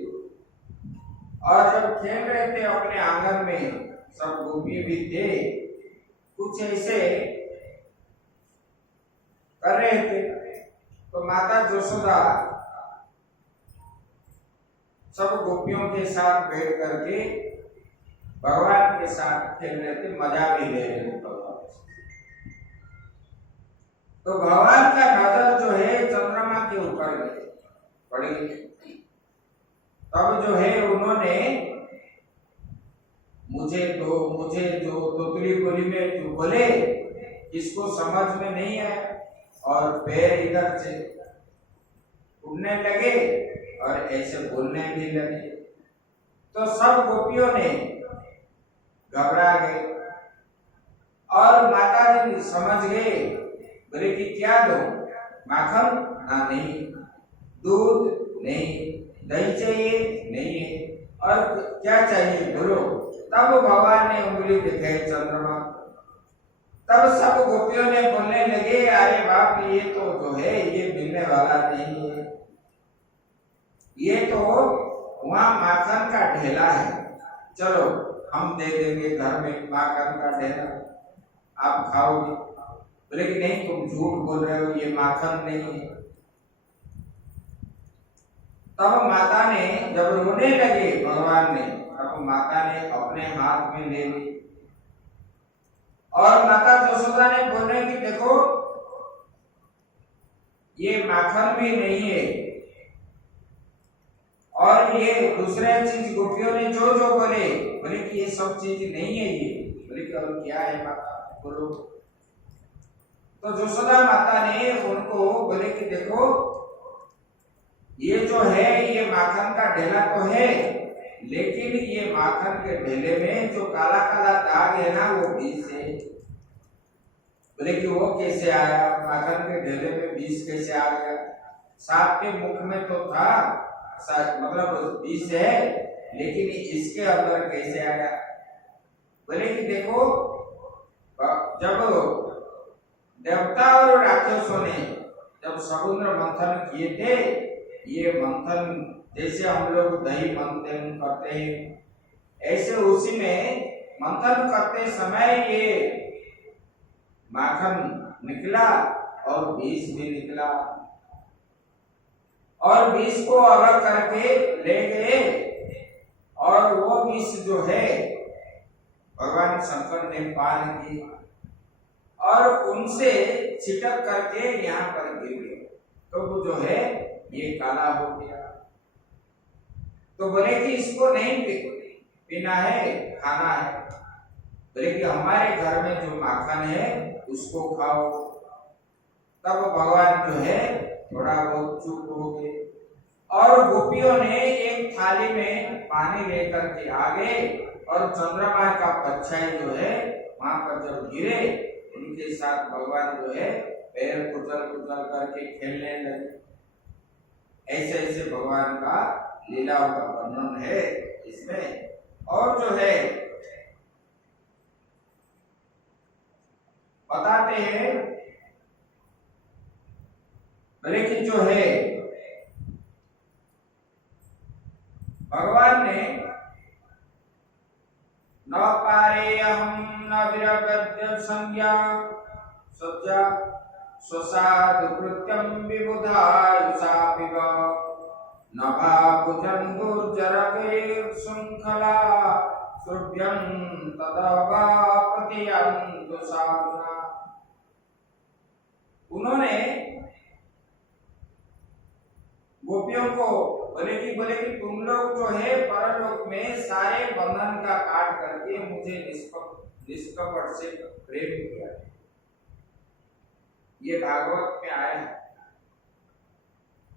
और जब खेल रहे थे अपने आंगन में, सब गोपी भी थे, कुछ ऐसे कर रहे थे, तो माता यशोदा सब गोपियों के साथ बैठ करके भगवान के साथ खेल रहे थे, मजा भी ले रहे थे भगवान से। तो भगवान का नजर जो है चंद्रमा के ऊपर पड़ी। तब जो है उन्होंने मुझे जो तोतली बोली में जो बोले, इसको समझ में नहीं आया, और पैर इधर से उड़ने लगे और ऐसे बोलने भी लगे। तो सब गोपियों ने घबरा गए, और माता जी समझ गए। बोले कि क्या दो? माखन? हाँ, नहीं। दूध? नहीं। दही चाहिए? नहीं है। और क्या चाहिए बोलो? तब भगवान ने उंगली दिखाई चंद्रमा। तब सब गोपियों ने बोलने लगे, अरे बाप, ये तो जो है ये मिलने वाला नहीं है, ये तो वहां माखन का ढेला है, चलो हम दे देंगे घर में माखन का ढेला, आप खाओगे। बोले कि नहीं, तुम झूठ बोल रहे हो, ये माखन नहीं है। तब माता ने जब रोने लगे भगवान ने, तब माता ने अपने हाथ में ले ली, और माता यशोदा ने बोले कि देखो, ये माखन भी नहीं है, और ये दूसरे चीज गोपियों ने जो जो बोले कि ये सब चीज नहीं है ये। बोले कि और क्या है माता, बोलो। तो यशोदा माता ने उनको बोले कि देखो, ये जो है ये माखन का ढेला तो है, लेकिन ये माखन के ढेले में जो काला काला दाग है ना, वो बीज है। बोले कि वो कैसे आया? माखन के ढेले में बीज कैसे आ गया? सांप के मुख में तो था, मतलब बीज है, लेकिन इसके अंदर कैसे आया? बोले कि देखो, जब देवता और राक्षसों ने जब समुद्र मंथन किए थे, ये मंथन जैसे हम लोग दही मंथन करते हैं, ऐसे उसी में मंथन करते समय ये माखन निकला और बीज भी निकला, और बीज को अलग करके ले गए, और वो बीज जो है भगवान शंकर ने पान की, और उनसे छिटक करके यहाँ पर गिर गए, तो वो जो है ये काला हो गया। तो बोले कि इसको नहीं पीना है, खाना है। बोले कि हमारे घर में जो माखन है उसको खाओ। तब भगवान जो है थोड़ा बहुत चुप हो गए, और गोपियों ने एक थाली में पानी लेकर के आ गए, और चंद्रमा का परछाई जो है वहां पर जब गिरे, उनके साथ भगवान जो है पैर कुचल कुचल करके खेलने लगे। ऐसे ऐसे भगवान का लीलाओं का वर्णन है इसमें। और जो है बताते हैं, लेकिन जो है भगवान ने न पारेयहं न विरगद्य संज्ञा सज्जा स्वसाधु कृत्यं विबुधायुषापिव न भावुजं दुर्जरके शृंखला श्रुभ्यं तदवा प्रतियन्तु साधुना। उन्होंने गोपियों को बोले कि तुम लोग जो है परलोक में सारे बंधन का काट करके मुझे निष्कपट से प्रेम किया। ये भागवत में आया है।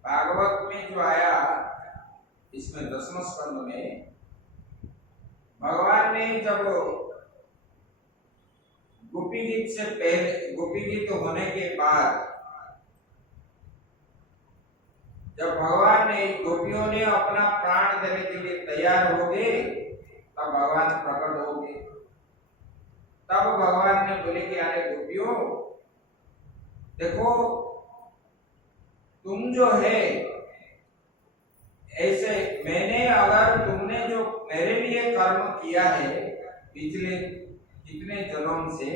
भागवत में जो आया इसमें 10वें स्कंद में भगवान ने जब गोपी गीत से पहले, गोपी गीत होने के बाद जब भगवान ने गोपियों ने अपना प्राण देने के लिए तैयार हो गए तब भगवान प्रकट हो गए। तब भगवान ने बोले कि अरे गोपियों देखो तुम जो है ऐसे मैंने अगर तुमने जो मेरे लिए कर्म किया है पिछले कितने जन्म से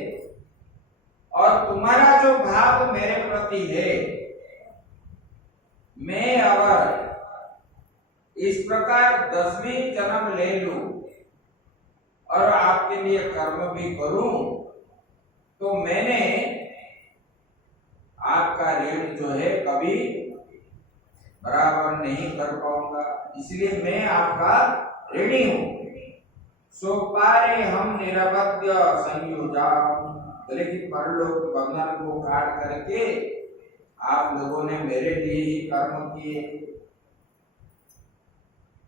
और तुम्हारा जो भाव मेरे प्रति है, मैं अगर इस प्रकार 10वीं जन्म ले लूं और आपके लिए कर्म भी करूं तो मैंने आपका ऋण जो है कभी बराबर नहीं कर पाऊंगा, इसलिए मैं आपका ऋणी हूं। सो पारे हम निरवध्य संयोजा, बोले कि परलोक बंधन को काट करके आप लोगों ने मेरे लिए ही कर्म किए।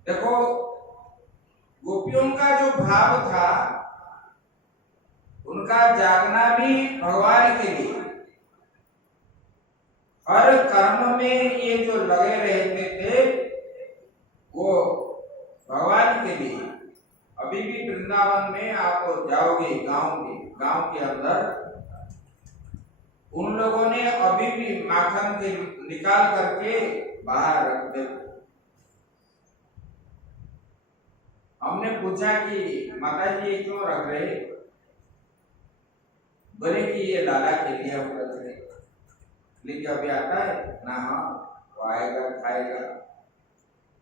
देखो गोपियों का जो भाव था उनका जागना भी भगवान के लिए, हर कर्म में ये जो लगे रहते थे वो भगवान के लिए। अभी भी वृंदावन में आप जाओगे गांव के अंदर उन लोगों ने अभी भी माखन के निकाल करके बाहर रख दे। हमने पूछा कि माता जी ये क्यों रख रहे, बोले कि ये लाला के लिए हम रख रहे, लेकिन अभी आता है ना, हाँ वो आएगा खाएगा,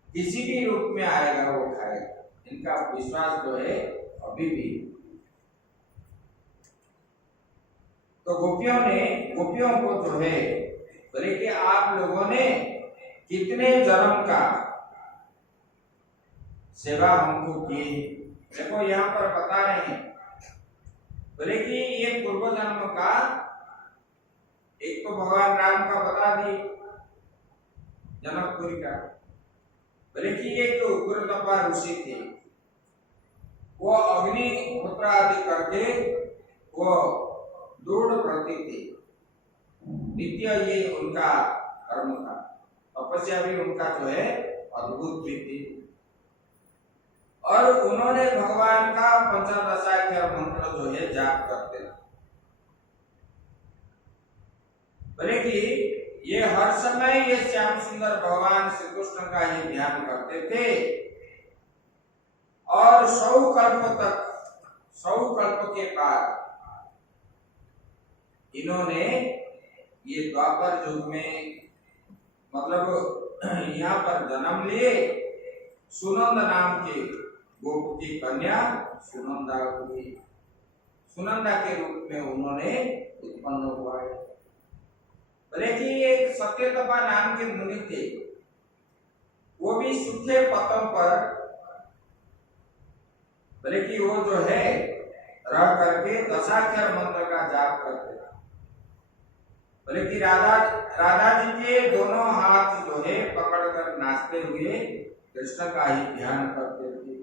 किसी भी रूप में आएगा वो खाएगा। इनका विश्वास जो है अभी भी। तो गोपियों को जो है बोले कि आप लोगों ने कितने जन्म का सेवा हमको की। देखो यहाँ पर बता रहे हैं, बोले कि ये पूर्व जन्म का, एक तो भगवान राम का बता दी जनकपुरी का, बोले कि एक तो उग्रतपा ऋषि थे, वो अग्निहोत्र आदि करके वो दृढ़ व्रती थे, नित्य ये उनका कर्म था, तपस्या भी उनका जो है अद्भुत भी थी। और उन्होंने भगवान का पंचदशाक्षर मंत्र जो है जाप करते थे। बोले कि ये हर समय ये श्याम सुंदर भगवान श्री कृष्ण का ही ध्यान करते थे और 100 कल्प के बाद इन्होंने ये द्वापर युग में मतलब यहाँ पर जन्म लिए। सुनंद नाम के गोप की कन्या सुनंदा हुई, सुनंदा के रूप में उन्होंने उत्पन्न हुआ है। बोले कि एक सत्यतपा नाम के मुनि थे, वो भी सूखे पत्तों पर बोले कि वो जो है रह करके दशाक्षर मंत्र का जाप करते थे। बोले कि राधा जी के दोनों हाथ जो है पकड़कर नाचते हुए कृष्ण का ही ध्यान करते थे,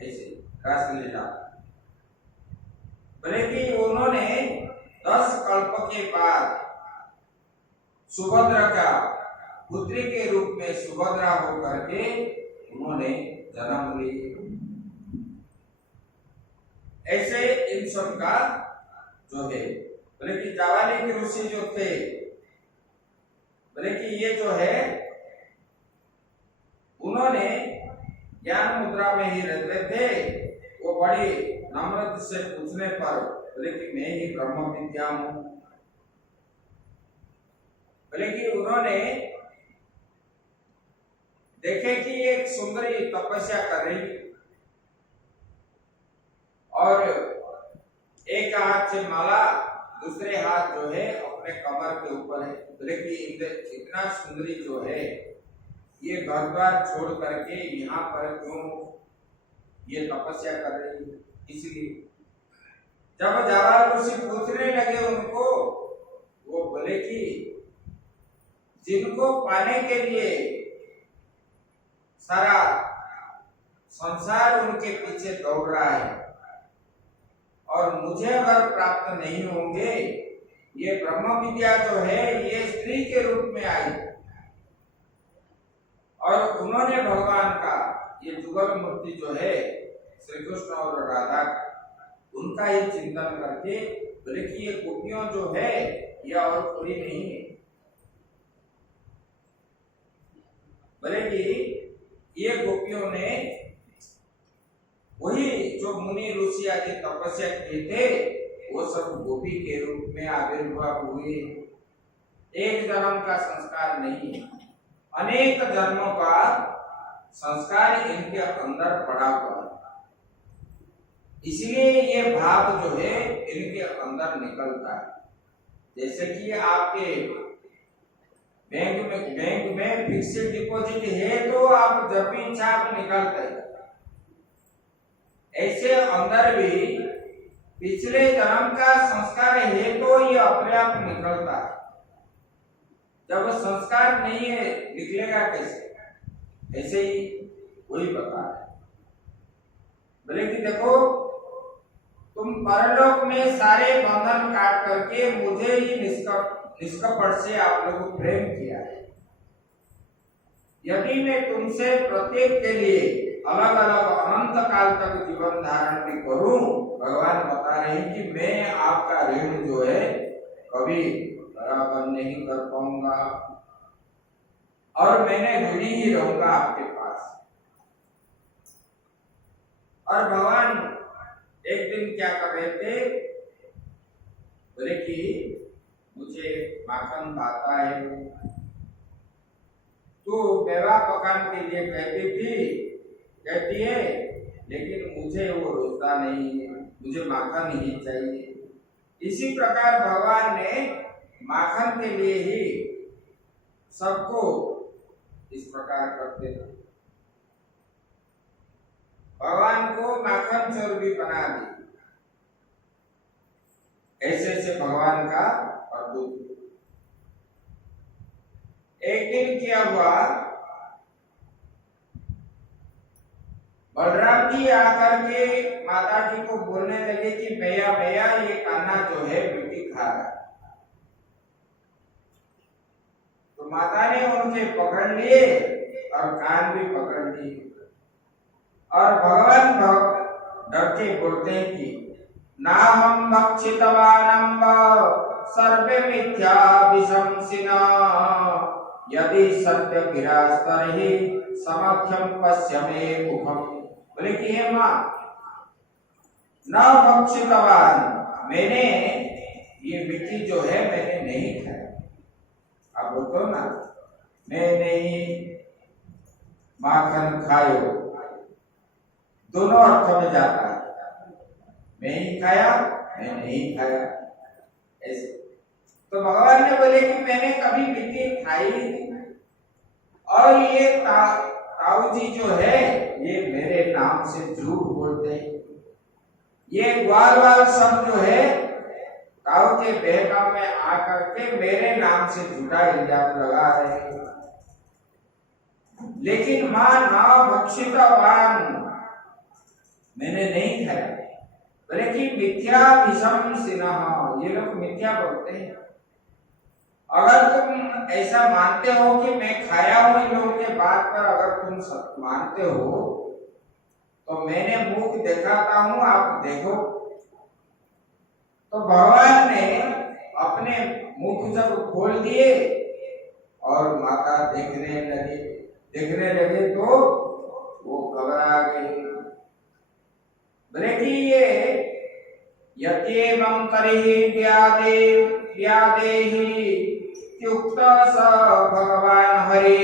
ऐसे रासलीला। बोले कि उन्होंने 10 कल्प के बाद सुभद्रा का पुत्री के रूप में सुभद्रा होकर के उन्होंने जन्म लिए। ऐसे इन सब का जो है, बोले कि जावालिक ऋषि जो थे, बोले कि ये जो है उन्होंने ज्ञान मुद्रा में ही रहते थे। वो बड़ी नम्रता से पूछने पर बोले कि मैं ही ब्रह्म विद्या हूं। बोले कि उन्होंने देखे कि एक सुंदरी तपस्या कर रही और एक हाथ से माला, दूसरे हाथ जो है अपने कमर के ऊपर है। बोले कि इतना सुंदरी जो है उनके घर द्वार छोड़ करके यहाँ पर क्यों ये तपस्या कर रही है? इसलिए जब जवाल ऋषि पूछने लगे उनको, वो बोले कि जिनको पाने के लिए सारा संसार उनके पीछे दौड़ रहा है और मुझे अगर प्राप्त नहीं होंगे, ये ब्रह्म विद्या जो है ये स्त्री के रूप में आई और उन्होंने भगवान का ये जुगल मूर्ति जो है श्री कृष्ण और राधा उनका ही चिंतन करके बोले कि ये गोपियों जो है यह और कोई नहीं है। बोले कि ये गोपियों ने वही जो मुनि ऋषि आदि तपस्या किए थे वो सब गोपी के रूप में आविर्भाव हुए। एक जन्म का संस्कार नहीं, अनेक जन्मों का संस्कार इनके अंदर पड़ा हुआ है। इसलिए ये भाव जो है इनके अंदर निकलता है। जैसे कि आपके बैंक में फिक्स्ड डिपॉजिट है तो आप जब भी इच्छा आप निकालते हैं, ऐसे अंदर भी पिछले जन्म का संस्कार है तो ये अपने आप निकलता है। जब संस्कार नहीं है निकलेगा कैसे? ऐसे ही वही बता है। बोले कि देखो तुम परलोक में सारे बंधन काट करके मुझे ही निष्कपट से आप लोगों को प्रेम किया है। यदि मैं तुमसे प्रत्येक के लिए अलग अलग अनंत काल तक जीवन धारण भी करूं, भगवान बता रहे हैं कि मैं आपका ऋण जो है कभी बराबर नहीं कर पाऊंगा और मैंने ऋणी ही रहूंगा आपके पास। और भगवान एक दिन क्या कर रहे थे, बोले कि मुझे माखन भाता है, तो मेवा पकाने के लिए कहती है लेकिन मुझे वो रोजता नहीं है, मुझे माखन ही चाहिए। इसी प्रकार भगवान ने माखन के लिए ही सबको इस प्रकार करते थे। भगवान को माखन चोर भी बना दी। ऐसे ऐसे भगवान का अद्भुत। एक दिन क्या हुआ, बलराम जी आकर के माता जी को बोलने लगे कि भैया भैया ये कान्हा जो है मिट्टी खा रहा है। तो माता ने उनके पकड़ लिए और कान भी पकड़ लिए और भगवान डर के बोलते हैं कि नाहं भक्षितवानम्ब सर्वे मिथ्याभिशंसिना यदि सत्य गिरास्तर्हि समक्षं पश्य मे मुखम्। बोले कि हे माँ, न भक्षितवान, मैंने ये मिट्टी जो है मैंने नहीं खाया। आप बोलते ना मैं नहीं माखन खायो, दोनों अर्थों में जाता है। मैं ही खाया, मैं नहीं खाया, ऐसे। तो भगवान ने बोले कि मैंने कभी मिट्टी खाई नहीं और ये ताऊ जी जो है ये मेरे नाम से झूठ बोलते हैं। ये ग्वाल सब जो है ताऊ के बहकाव में आकर के मेरे नाम से झूठा इल्जाम लगा रहे हैं। लेकिन मां ना भक्षितवान, मैंने नहीं खाया। बोले कि मिथ्याभिशंसिनः, ये लोग मिथ्या बोलते हैं। अगर तुम ऐसा मानते हो कि मैं खाया हूं इन लोगों के बात पर, अगर तुम सत्य मानते हो तो मैंने मुख दिखाता हूं, आप देखो। तो भगवान ने अपने मुख जब खोल दिए और माता देखने लगे तो वो घबरा गई। बोले कि ये यत्येवं तर्हि व्यादेहि युक्त स भगवान हरे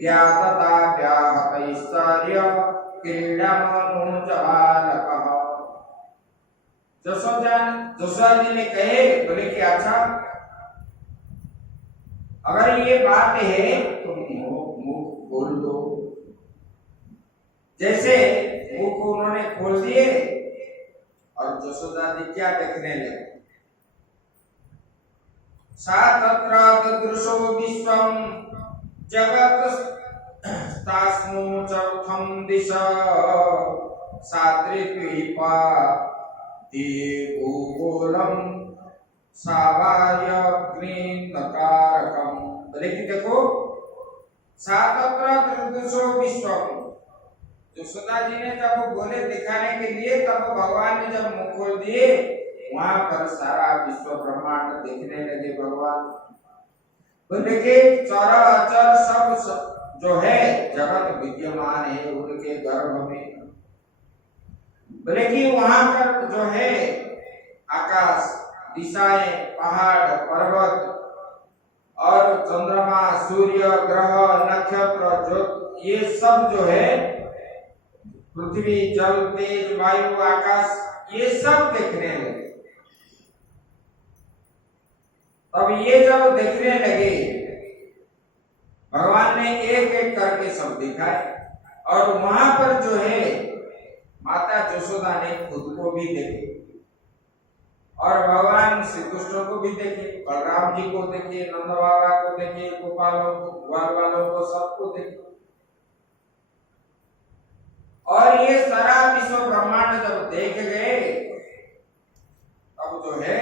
व्यातता व्याहतैश्वर्य क्रीडामनुजबालकः। जसोदा जी ने कहे, बोले कि अच्छा अगर ये बात है तो मुंह जैसे मुख उन्होंने खोल दिए और जसोदा जी क्या देखने लगे, सा तत्र ददृशो विश्वं जगत् तास्मु चौथम दिशा सात्रिपा देवोलम सावायग्निकारकम। लेकिन देखो, सातत्र ददृशो विश्वम, जसोदा जी ने जब बोले दिखाने के लिए, तब भगवान ने जब मुख खोल दिए, वहां पर सारा विश्व ब्रह्मांड देखने लगे भगवान। बोले कि चर अचर सब जो है जगत विद्यमान है उनके गर्भ में। बोले कि वहां पर जो है आकाश, दिशाएं, पहाड़, पर्वत और चंद्रमा, सूर्य, ग्रह, नक्षत्र, जो ये सब जो है पृथ्वी, जल, तेज, वायु, आकाश, ये सब देखने लगे। तब ये जब देखने लगे, भगवान ने एक एक करके सब दिखाए और वहां पर जो है माता जसोदा ने खुद को भी देखे और भगवान श्री कृष्ण को भी देखे, बलराम जी को देखे, नंद बाबा को देखे, गोपालों को, ग्वाल वालों को, सबको देखे। और ये सारा विश्व ब्रह्मांड जब देख गए, तब जो है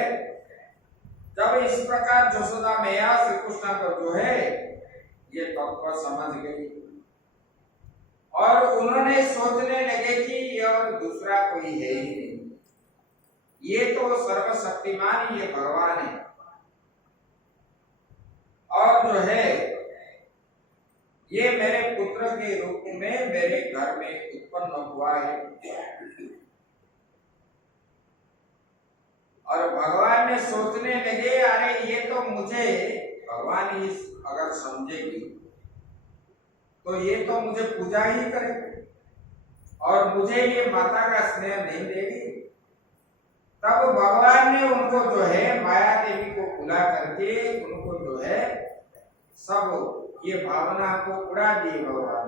जब इस प्रकार जसोदा मैया श्री कृष्ण को जो है ये तत्व समझ गई और उन्होंने सोचने लगे कि ये और दूसरा कोई है ही नहीं, ये तो सर्वशक्तिमान ये भगवान है और जो है ये मेरे पुत्र के रूप में मेरे घर में उत्पन्न हुआ है। और भगवान ने सोचने लगे, अरे ये तो मुझे भगवान ही अगर समझेगी तो ये तो मुझे पूजा ही करेगी और मुझे ये माता का स्नेह नहीं देगी। तब भगवान ने उनको जो है माया देवी को बुला करके उनको जो है सब ये भावना को उड़ा दिए भगवान।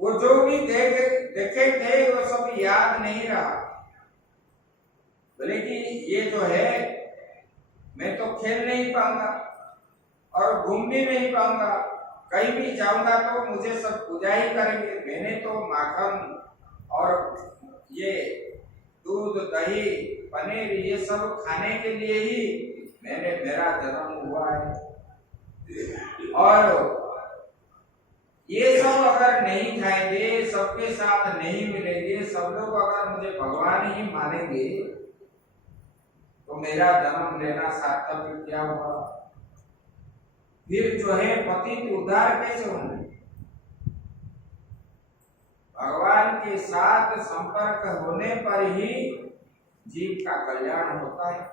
वो जो भी देखे थे वो सब याद नहीं रहा। बोले कि ये जो है मैं तो खेल नहीं पाऊंगा और घूम भी नहीं पाऊंगा, कहीं भी जाऊंगा तो मुझे सब पूजा ही करेंगे। मैंने तो माखन और ये दूध, दही, पनीर ये सब खाने के लिए ही मेरा जन्म हुआ है और ये सब अगर नहीं खाएंगे, सबके साथ नहीं मिलेंगे, सब लोग अगर मुझे भगवान ही मानेंगे तो मेरा जन्म लेना सार्थक क्या हुआ? फिर जो है पतित उद्धार कैसे होंगे? भगवान के साथ संपर्क होने पर ही जीव का कल्याण होता है।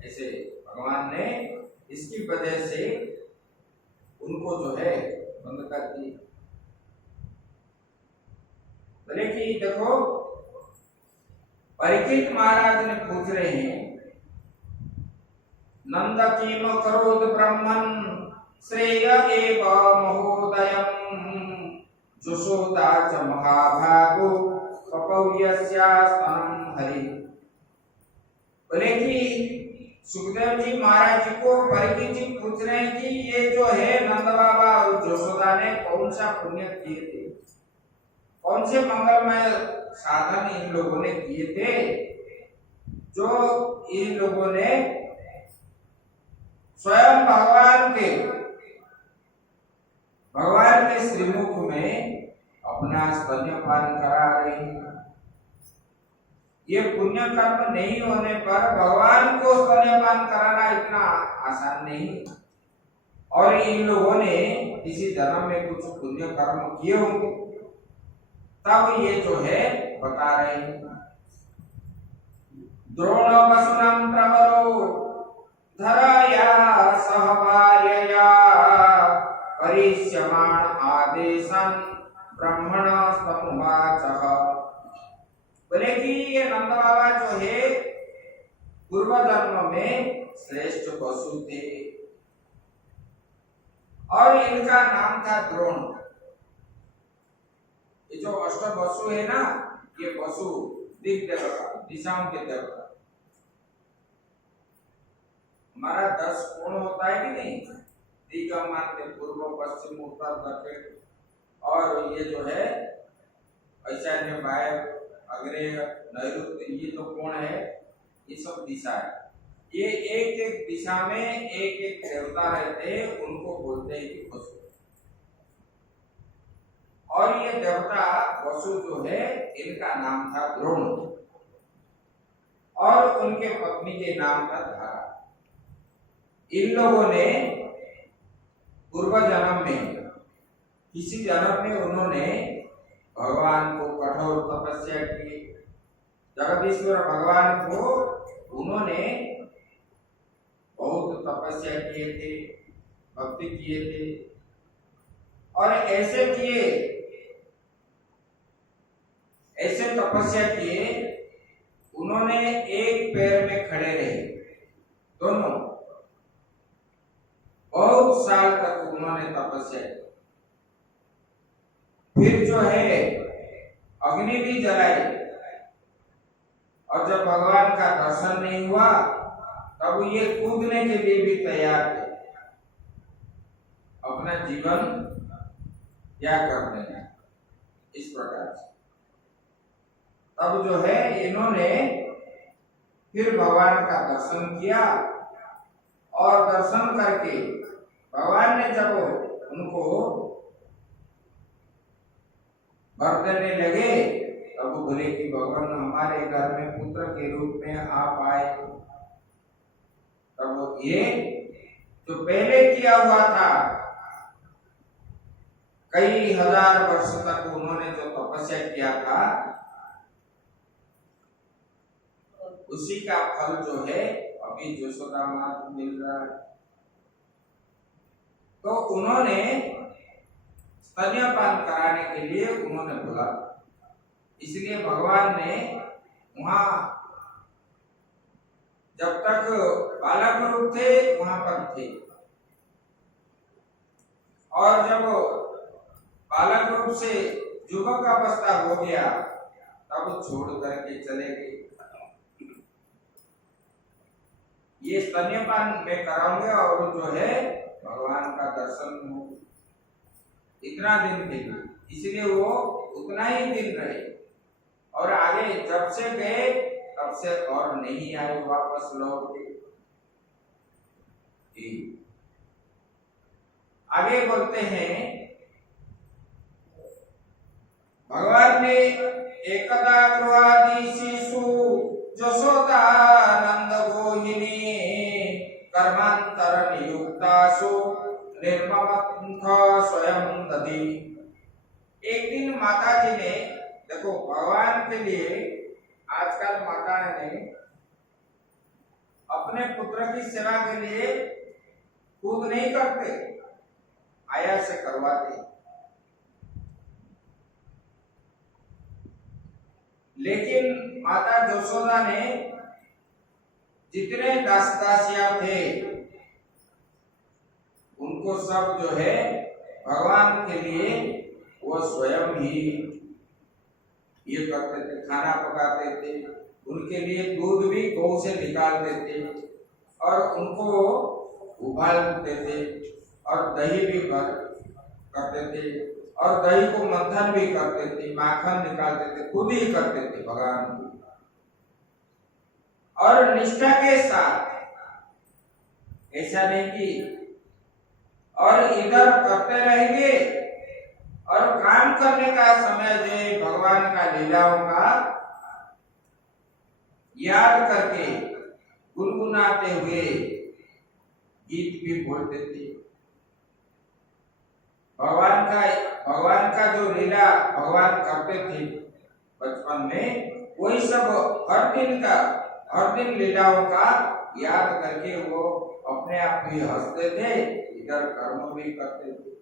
ऐसे भगवान ने इसकी वजह से उनको जो है बंद कर दी। बोले कि देखो, परीक्षित महाराज ने पूछ रहे हैं, नंद किम करोद ब्रह्मन् श्रेय एव महोदयम् जसोदा च महाभागो कपौयस्यास्तनं हरि। बोले कि सुखदेव जी महाराज जी को परीक्षित जी पूछ रहे हैं कि ये जो है नंद बाबा और जसोदा ने कौन सा पुण्य किए थे, कौन से मंगलमय साधन इन लोगों ने किए थे जो इन लोगों ने स्वयं भगवान के श्रीमुख में अपना स्तन्यपान करा रहे हैं। ये पुण्य कर्म नहीं होने पर भगवान को स्तन्यपान कराना इतना आसान नहीं। और इन लोगों ने किसी जन्म में कुछ पुण्य कर्म किए होंगे, तब ये जो है बता रहे हैं। द्रोण वसनम प्रवरो धरया सहभार्यया परिश्यमाण आदेशं ब्रह्मण समुवाचः। बोले कि ये नंद बाबा जो है पूर्व जन्म में श्रेष्ठ पशु थे और इनका नाम था द्रोण। ये जो अष्ट वसु है ना, ये वसु दिक देवता, दिशाओं के देवता। हमारा 10 कोण होता है कि नहीं, दिग मानते पूर्व पश्चिम उत्तर दक्षिण, और ये जो है ईशान्य वायव्य अग्नेय नैऋत्य, ये जो कोण है ये सब दिशा है। ये एक एक दिशा में एक एक देवता रहते हैं, उनको बोलते हैं कि वसु। और ये देवता वसु जो है इनका नाम था द्रोण, और उनके पत्नी के नाम था धारा। इन लोगों ने पूर्व जन्म में, किसी जन्म में उन्होंने भगवान को कठोर तपस्या की, जगदीश्वर भगवान को उन्होंने बहुत तपस्या किए थे, भक्ति किए थे, और ऐसे किए, ऐसे तपस्या किए, उन्होंने एक पैर में खड़े रहे, दोनों बहुत साल तक उन्होंने तपस्या की। फिर जो है अग्नि भी जलाई, और जब भगवान का दर्शन नहीं हुआ तब ये कूदने के लिए भी तैयार थे, अपना जीवन त्याग कर देना इस प्रकार से। तब जो है इन्होंने फिर भगवान का दर्शन किया, और दर्शन करके भगवान ने जब उनको वर देने लगे, तब बोले कि भगवान हमारे घर में पुत्र के रूप में आप आए। तब ये जो पहले किया हुआ था, कई हजार वर्ष तक उन्होंने जो तपस्या किया था, उसी का फल जो है अभी यशोदा मां को मिल रहा है। तो उन्होंने स्तन्यपान कराने के लिए उन्होंने बोला, इसलिए भगवान ने वहां जब तक बालक रूप थे वहां पर थे, और जब बालक रूप से युवक अवस्था हो गया तब छोड़ करके चले गए। ये स्तन्यपान में कराऊंगे और जो है भगवान का दर्शन हो, इतना दिन के लिए, इसलिए वो उतना ही दिन रहे, और आगे जब से गए तब से और नहीं आए वापस लौट के। आगे बोलते हैं, भगवान ने एकदा गृहादि शिशु यशोदानंद गोहिनी कर्मांतर नियुक्तासु निर्ममंथ स्वयं नदी। एक दिन माता जी ने, देखो भगवान के लिए आजकल माता ने अपने पुत्र की सेवा के लिए खुद नहीं करते, आया से करवाते। लेकिन माता यशोदा ने जितने दास दासियां थे उनको सब जो है भगवान के लिए वो स्वयं ही ये करते थे, खाना पकाते थे, उनके लिए दूध भी गौ से निकालते थे, और उनको उबालते थे, और दही भी करते थे, और दही को मंथन भी करते थे, माखन निकालते थे, खुद ही करते थे भगवान को, और निष्ठा के साथ, ऐसा नहीं कि और इधर करते रहेंगे और काम करने का समय जो भगवान का लीलाओं का याद करके गुनगुनाते हुए गीत भी बोलते थे। भगवान का जो लीला भगवान करते थे बचपन में, वही सब हर दिन लीलाओं का याद करके वो अपने आप भी हंसते थे, इधर कर्म भी करते थे।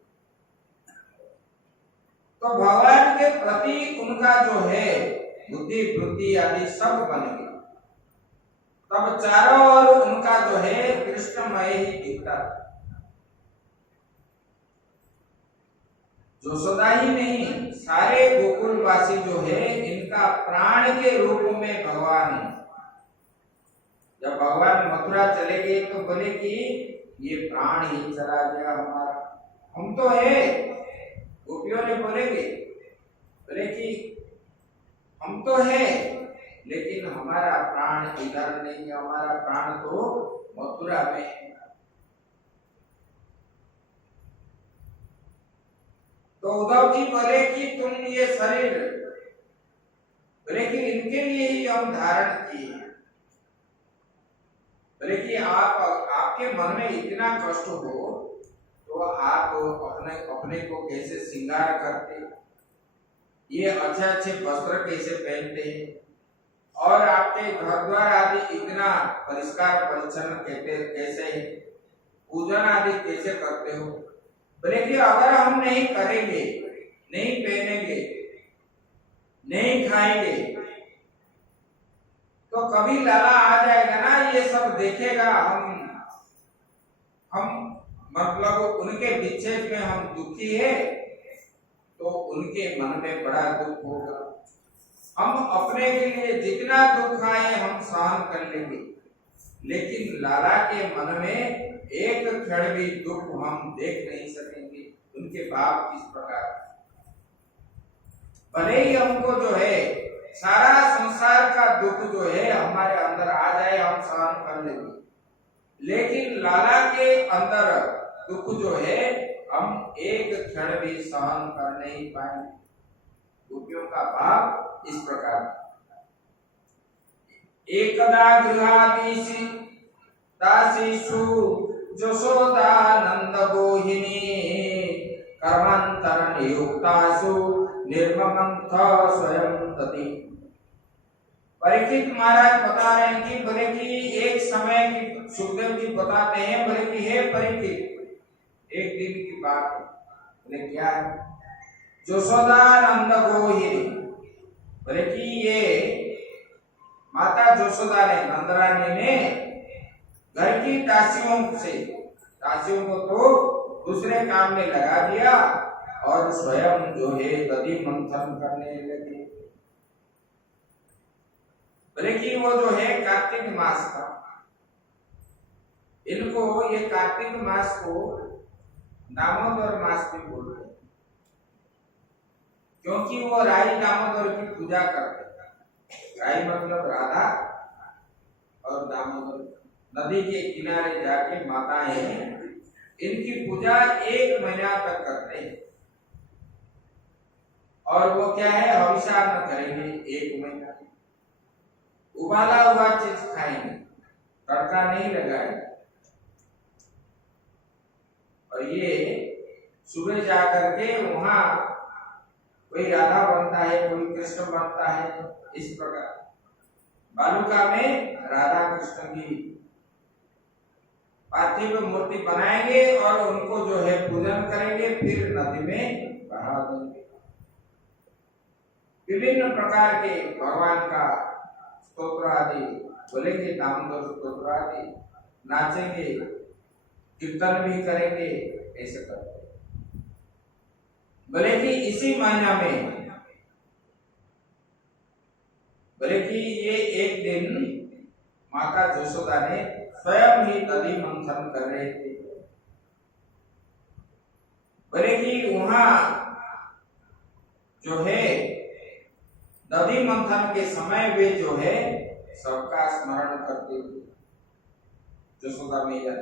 तो भगवान के प्रति उनका जो है बुद्धि वृत्ति आदि सब बन गया। तब चारों ओर उनका जो है कृष्णमय ही दिखता था। यशोदा ही नहीं, सारे गोकुलवासी जो है इनका प्राण के रूप में भगवान है। जब भगवान मथुरा चले गए तो बोले कि ये प्राण ही चला गया हमारा, हम तो है। गोपियों ने बोले कि हम तो है, लेकिन हमारा प्राण इधर नहीं, हमारा प्राण तो मथुरा में है। तो उद्धव जी बोले कि तुम ये शरीर, बोले कि इनके लिए ही हम धारण किए। बोले कि आपके मन में इतना कष्ट हो तो आप अपने को कैसे श्रृंगार करते, ये अच्छे अच्छे वस्त्र कैसे पहनते हैं, और आपके घर द्वार आदि इतना परिष्कार परिच्छन्न कैसे है, पूजन आदि कैसे करते हो। बोले कि अगर हम नहीं करेंगे, नहीं पहनेंगे, नहीं खाएंगे, तो कभी लाला आ जाएगा ना, ये सब देखेगा, हम मतलब उनके विच्छेद में हम दुखी है, तो उनके मन में बड़ा दुख होगा। हम अपने के लिए जितना दुख आए हम सहन कर लेंगे, लेकिन लाला के मन में एक क्षण भी दुख हम देख नहीं सकेंगे। उनके बाप किस प्रकार, भले ही हमको जो है सारा संसार का दुख जो है हमारे अंदर आ जाए, हम सहन कर लेंगे, लेकिन लाला के अंदर दुख जो है हम एक क्षण भी सहन कर नहीं पाएंगे। गोपियों का भाव इस प्रकार। एकदा गृहादीशि दासीषु यशोदानंद गोहिनी कर्मांतर नियुक्तासु निर्ममंथ स्वयं तति। परीक्षित महाराज बता रहे हैं कि बोले कि एक समय की सुखदेव जी बताते हैं, बोले कि हे परीक्षित, एक दिन की बात है। बोले क्या है? यशोदानंद गोहिनी, बोले कि ये माता यशोदा ने, नंदरानी ने घर की दासियों को तो दूसरे काम में लगा दिया और स्वयं जो है दधि मंथन करने लगे। बोले कि वो जो है कार्तिक मास था, इनको ये कार्तिक मास को दामोदर मास भी बोलते हैं, क्योंकि वो राई दामोदर की पूजा करते हैं। राई मतलब राधा और दामोदर, नदी के किनारे जाके माताएं इनकी पूजा 1 महीना तक करते हैं। और वो क्या है, हविषा न करेंगे 1 महीना, उबाला हुआ चीज खाएंगे, तड़का नहीं लगाएंगे। और ये सुबह जाकर के वहां कोई राधा बनता है, कोई कृष्ण बनता है, इस प्रकार बालुका में राधा कृष्ण की पार्थिव मूर्ति बनाएंगे और उनको जो है पूजन करेंगे, फिर नदी में बहा देंगे। विभिन्न प्रकार के भगवान का स्तोत्र आदि बोलेंगे, दामोदर स्तोत्र आदि, नाचेंगे, कीर्तन भी करेंगे, ऐसे करते। बोले कि इसी महीना में, बोले कि ये एक दिन माता यशोदा ने स्वयं ही दधि मंथन कर रहे थे। बोले कि वहां जो है दधि मंथन के समय वे जो है सबका स्मरण करते थे। यशोदा मैया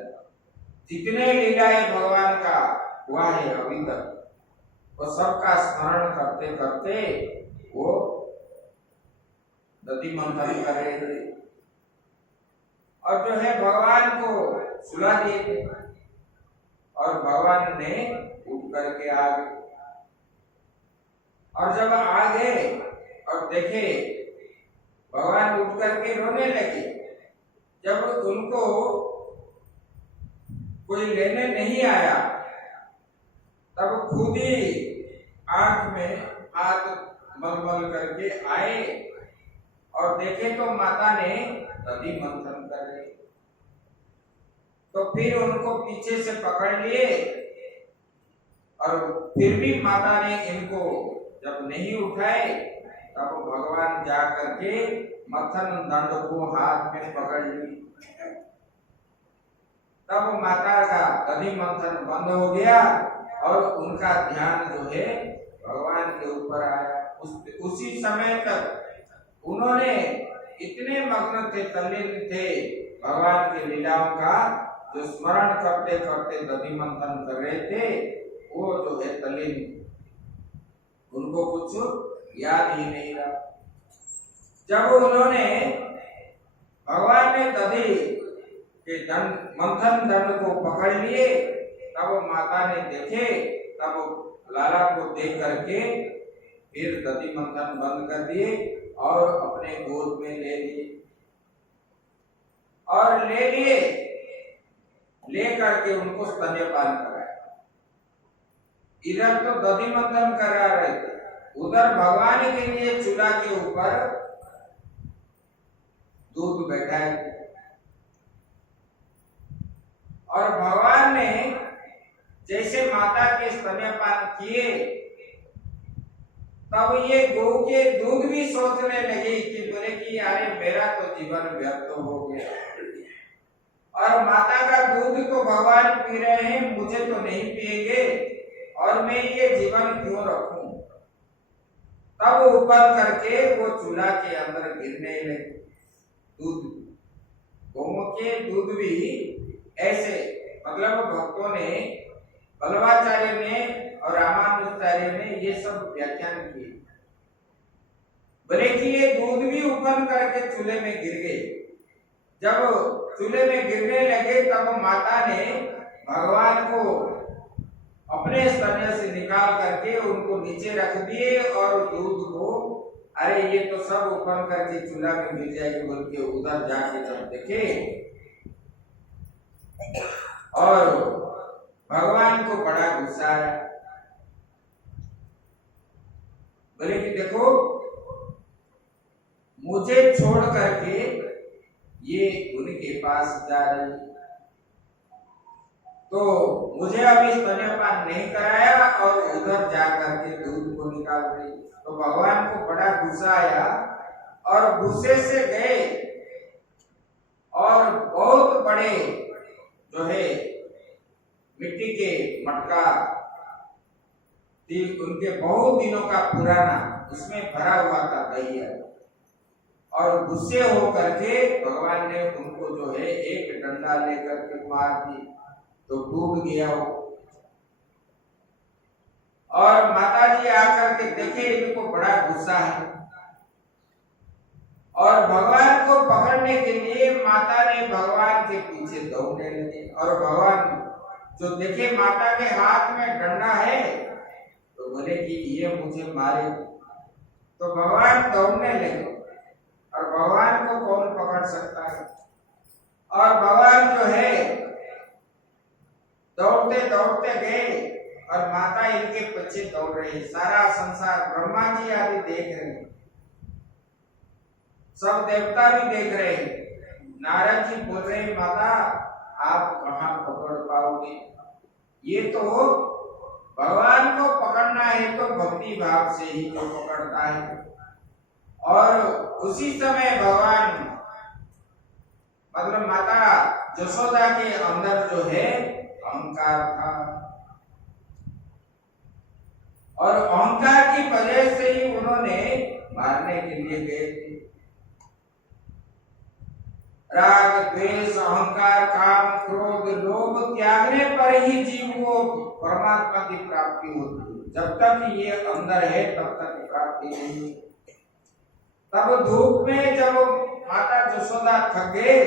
जितने लीलाएं भगवान का हुआ है अभी तक, वो सबका स्मरण करते करते वो दधि मंथन कर रहे थे। और जो है भगवान को सुला दिए थे और भगवान ने उठ करके आ गए। और जब आ गए और देखे भगवान उठ करके रोने लगे, जब उनको कोई लेने नहीं आया, तब खुद ही आंख में हाथ मलमल करके आए और देखे तो माता ने दधि मंथन कर रहे। तो फिर उनको पीछे से पकड़ लिए और फिर भी माता ने इनको जब नहीं उठाए, तब भगवान जा करके मथन दंड को हाथ में पकड़ ली। तब माता का दधि मंथन बंद हो गया और उनका ध्यान जो है भगवान के ऊपर आया। उसी समय तक उन्होंने इतने मग्न थे, तल्लीन थे भगवान की लीलाओं का, जो स्मरण करते करते दधि मंथन कर रहे थे, वो जो है तल्लीन, उनको कुछ याद ही नहीं रहा। जब उन्होंने भगवान ने दधि के मंथन दंड को पकड़ लिए, तब माता ने देखे, तब लाला को देख करके फिर दधि मंथन बंद कर दिए और अपने गोद में ले लिए और ले करके उनको स्तन्यपान कराया। इधर तो दधि मंथन करा रहे थे, उधर भगवान के लिए चूल्हा के ऊपर दूध बैठाए और भगवान ने जैसे माता के स्तन्यपान किए, तब ये गौ के दूध भी सोचने लगे कि बोले कि अरे मेरा तो जीवन व्यर्थ हो गया और माता का दूध तो भगवान पी रहे हैं, मुझे तो नहीं पिएंगे और मैं ये जीवन क्यों रखूं। तब ऊपर करके वो चूल्हा के अंदर गिरने लगे दूध। गौ के दूध भी ऐसे, मतलब भक्तों ने, बल्लवाचार्य ने और रामानुजाचार्य ने ये सब व्याख्यान किए, बोले कि ये दूध भी ऊपर करके चूल्हे में गिर गए। जब चूल्हे में गिरने लगे, तब माता ने भगवान को अपने स्तन से निकाल करके उनको नीचे रख दिए और दूध को, अरे ये तो सब ऊपर करके चूल्हा में गिर जाएगी बोल के उधर जाके जब देखे, और भगवान को बड़ा गुस्सा आया। बोले कि देखो, मुझे छोड़ करके ये उनके पास जा रही, तो मुझे अभी स्तन्यपान नहीं कराया और उधर जा करके दूध को निकाल रही। तो भगवान को बड़ा गुस्सा आया और गुस्से से गए और बहुत बड़े जो है मिट्टी के मटका उनके बहुत दिनों का पुराना, उसमें भरा हुआ था दही, और गुस्से हो करके भगवान ने उनको जो है एक डंडा लेकर के मार दी, तो टूट गया वो। और माता जी आकर के देखे, इनको बड़ा गुस्सा है और भगवान को पकड़ने के लिए माता ने भगवान के पीछे दौड़ने लगे। और भगवान जो देखे माता के हाथ में डंडा है, तो बोले कि ये मुझे मारे, तो भगवान दौड़ने लगे और भगवान को कौन पकड़ सकता है। और भगवान जो है दौड़ते दौड़ते गए और माता इनके पीछे दौड़ रही। सारा संसार, ब्रह्मा जी आदि देख रहे हैं, सब देवता भी देख रहे हैं। नारद जी बोल रहे हैं, माता आप कहां पकड़ पाओगे, ये तो भगवान को पकड़ना है तो भक्ति भाव से ही तो पकड़ता है। और उसी समय भगवान, मतलब माता यशोदा के अंदर जो है अहंकार था, और अहंकार की वजह से ही उन्होंने मारने के लिए गए थे। राग, द्वेष, अहंकार, काम, क्रोध, लोभ त्यागने पर ही जीव को परमात्मा की प्राप्ति होती है। जब तक ये अंदर है तब तक प्राप्ति नहीं। तब धूप में जब माता यशोदा थक गए,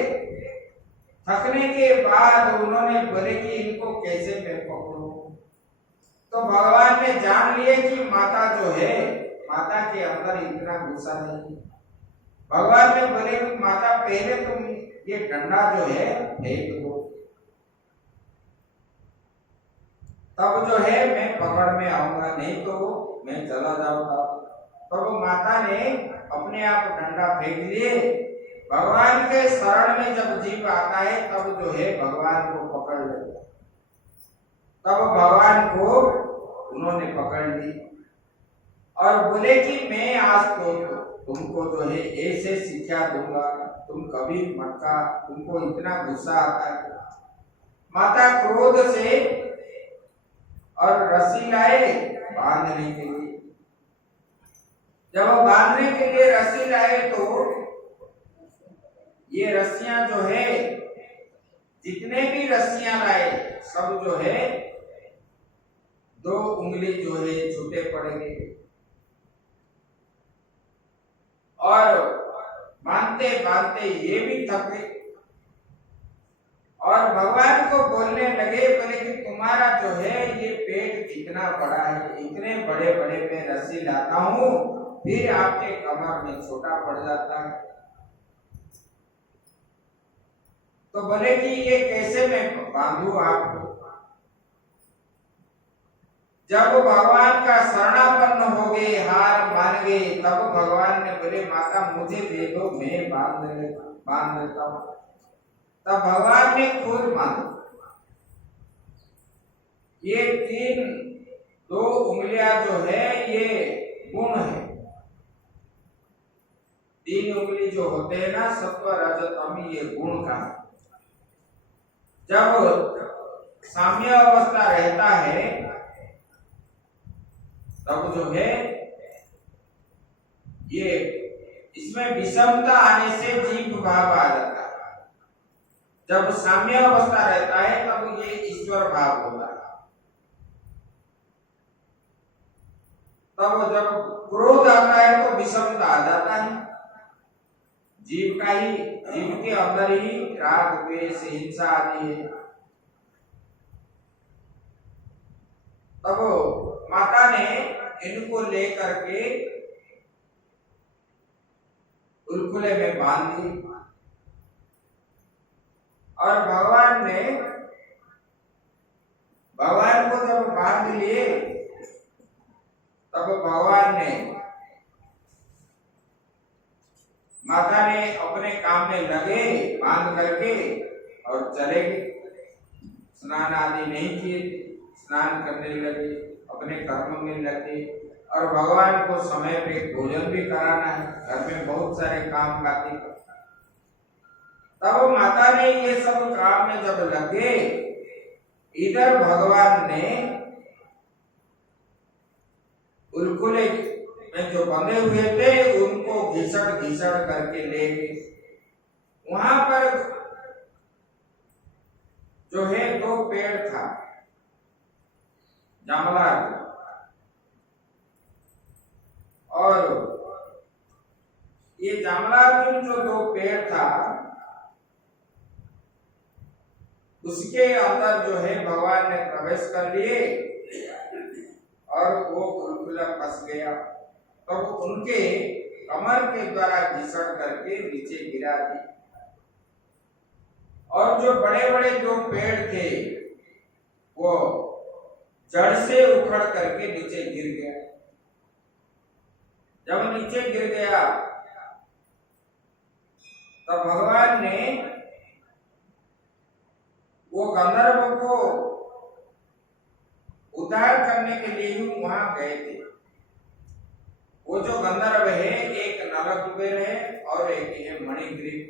थकने के बाद उन्होंने बोले कि इनको कैसे मैं पकड़ूं, तो भगवान ने जान लिए कि माता जो है, माता के अंदर इतना गुस्सा नहीं। भगवान ने बोले कि माता पहले तुम ये डंडा जो है फेंक दो, तब जो है मैं पकड़ में आऊंगा, नहीं तो मैं चला जाऊंगा। तो वो माता ने अपने आप डंडा फेंक लिए। भगवान के शरण में जब जीव आता है तब जो है भगवान को पकड़ लेता, तब भगवान को उन्होंने पकड़ ली और बोले कि मैं आज तो तुमको जो है ऐसे शिक्षा दूंगा, तुम कभी मत का, तुमको इतना गुस्सा आता है। माता क्रोध से और रस्सी लाए बांधने के लिए। जब वो बांधने के लिए रस्सी लाए तो ये रस्सियां जो है, जितने भी रस्सियां लाए सब जो है 2 उंगली जो है छूटे पड़ गए और बांधते बांधते ये भी थक गए और भगवान को बोलने लगे, बोले कि तुम्हारा जो है ये पेट कितना बड़ा है, इतने बड़े बड़े मैं रस्सी लाता हूँ फिर आपके कमर में छोटा पड़ जाता है। तो बोले कि ये कैसे मैं बांधू आपको। जब भगवान का शरणापन्न हो गए, हार मान गए, तब भगवान ने बोले माता मुझे दे दो, मैं बांध देता हूं। तब भगवान ने खुद बांधा। ये 2 उंगलियां जो है ये गुण है। 3 उंगली जो होते हैं ना सत्व रजत तम, ये गुण का। जब साम्य अवस्था रहता है तब जो है ये इसमें विषमता आने से जीव भाव आ जाता है। जब साम्य अवस्था रहता है तब ये ईश्वर भाव होता है। तब जब क्रोध आता है तो विषमता आ जाता है। जीव के अंदर ही राग द्वेष हिंसा आती है। तब माता ने इनको लेकर के उल्कुले में बांध दी और भगवान को जब बांध लिए तब भगवान ने माता ने अपने काम में लगे बांध करके और चले गए। स्नान आदि नहीं किए, स्नान करने लगे, अपने कर्म में लगे और भगवान को समय पे भोजन भी कराना है, घर में बहुत सारे काम काती। तब माता ने ये सब काम में जब लगे, इधर भगवान ने उल्कुले में जो बंधे हुए थे उनको घिसड़ करके ले गए। वहां पर जो है 2 पेड़ था, जामला, और ये जामलार्जुन जो 2 पेड़ था उसके अंदर जो है भगवान ने प्रवेश कर लिए और वो उल्कुला फंस गया। तो उनके कमर के द्वारा घिसड़ करके नीचे गिरा दी और जो बड़े बड़े 2 पेड़ थे वो जड़ से उखड़ करके नीचे गिर गया। जब नीचे गिर गया तब भगवान ने वो गंधर्व को उद्धार करने के लिए ही वहां गए थे। वो जो गंधर्व है एक नल कुबेर है और एक है मणिग्रीव।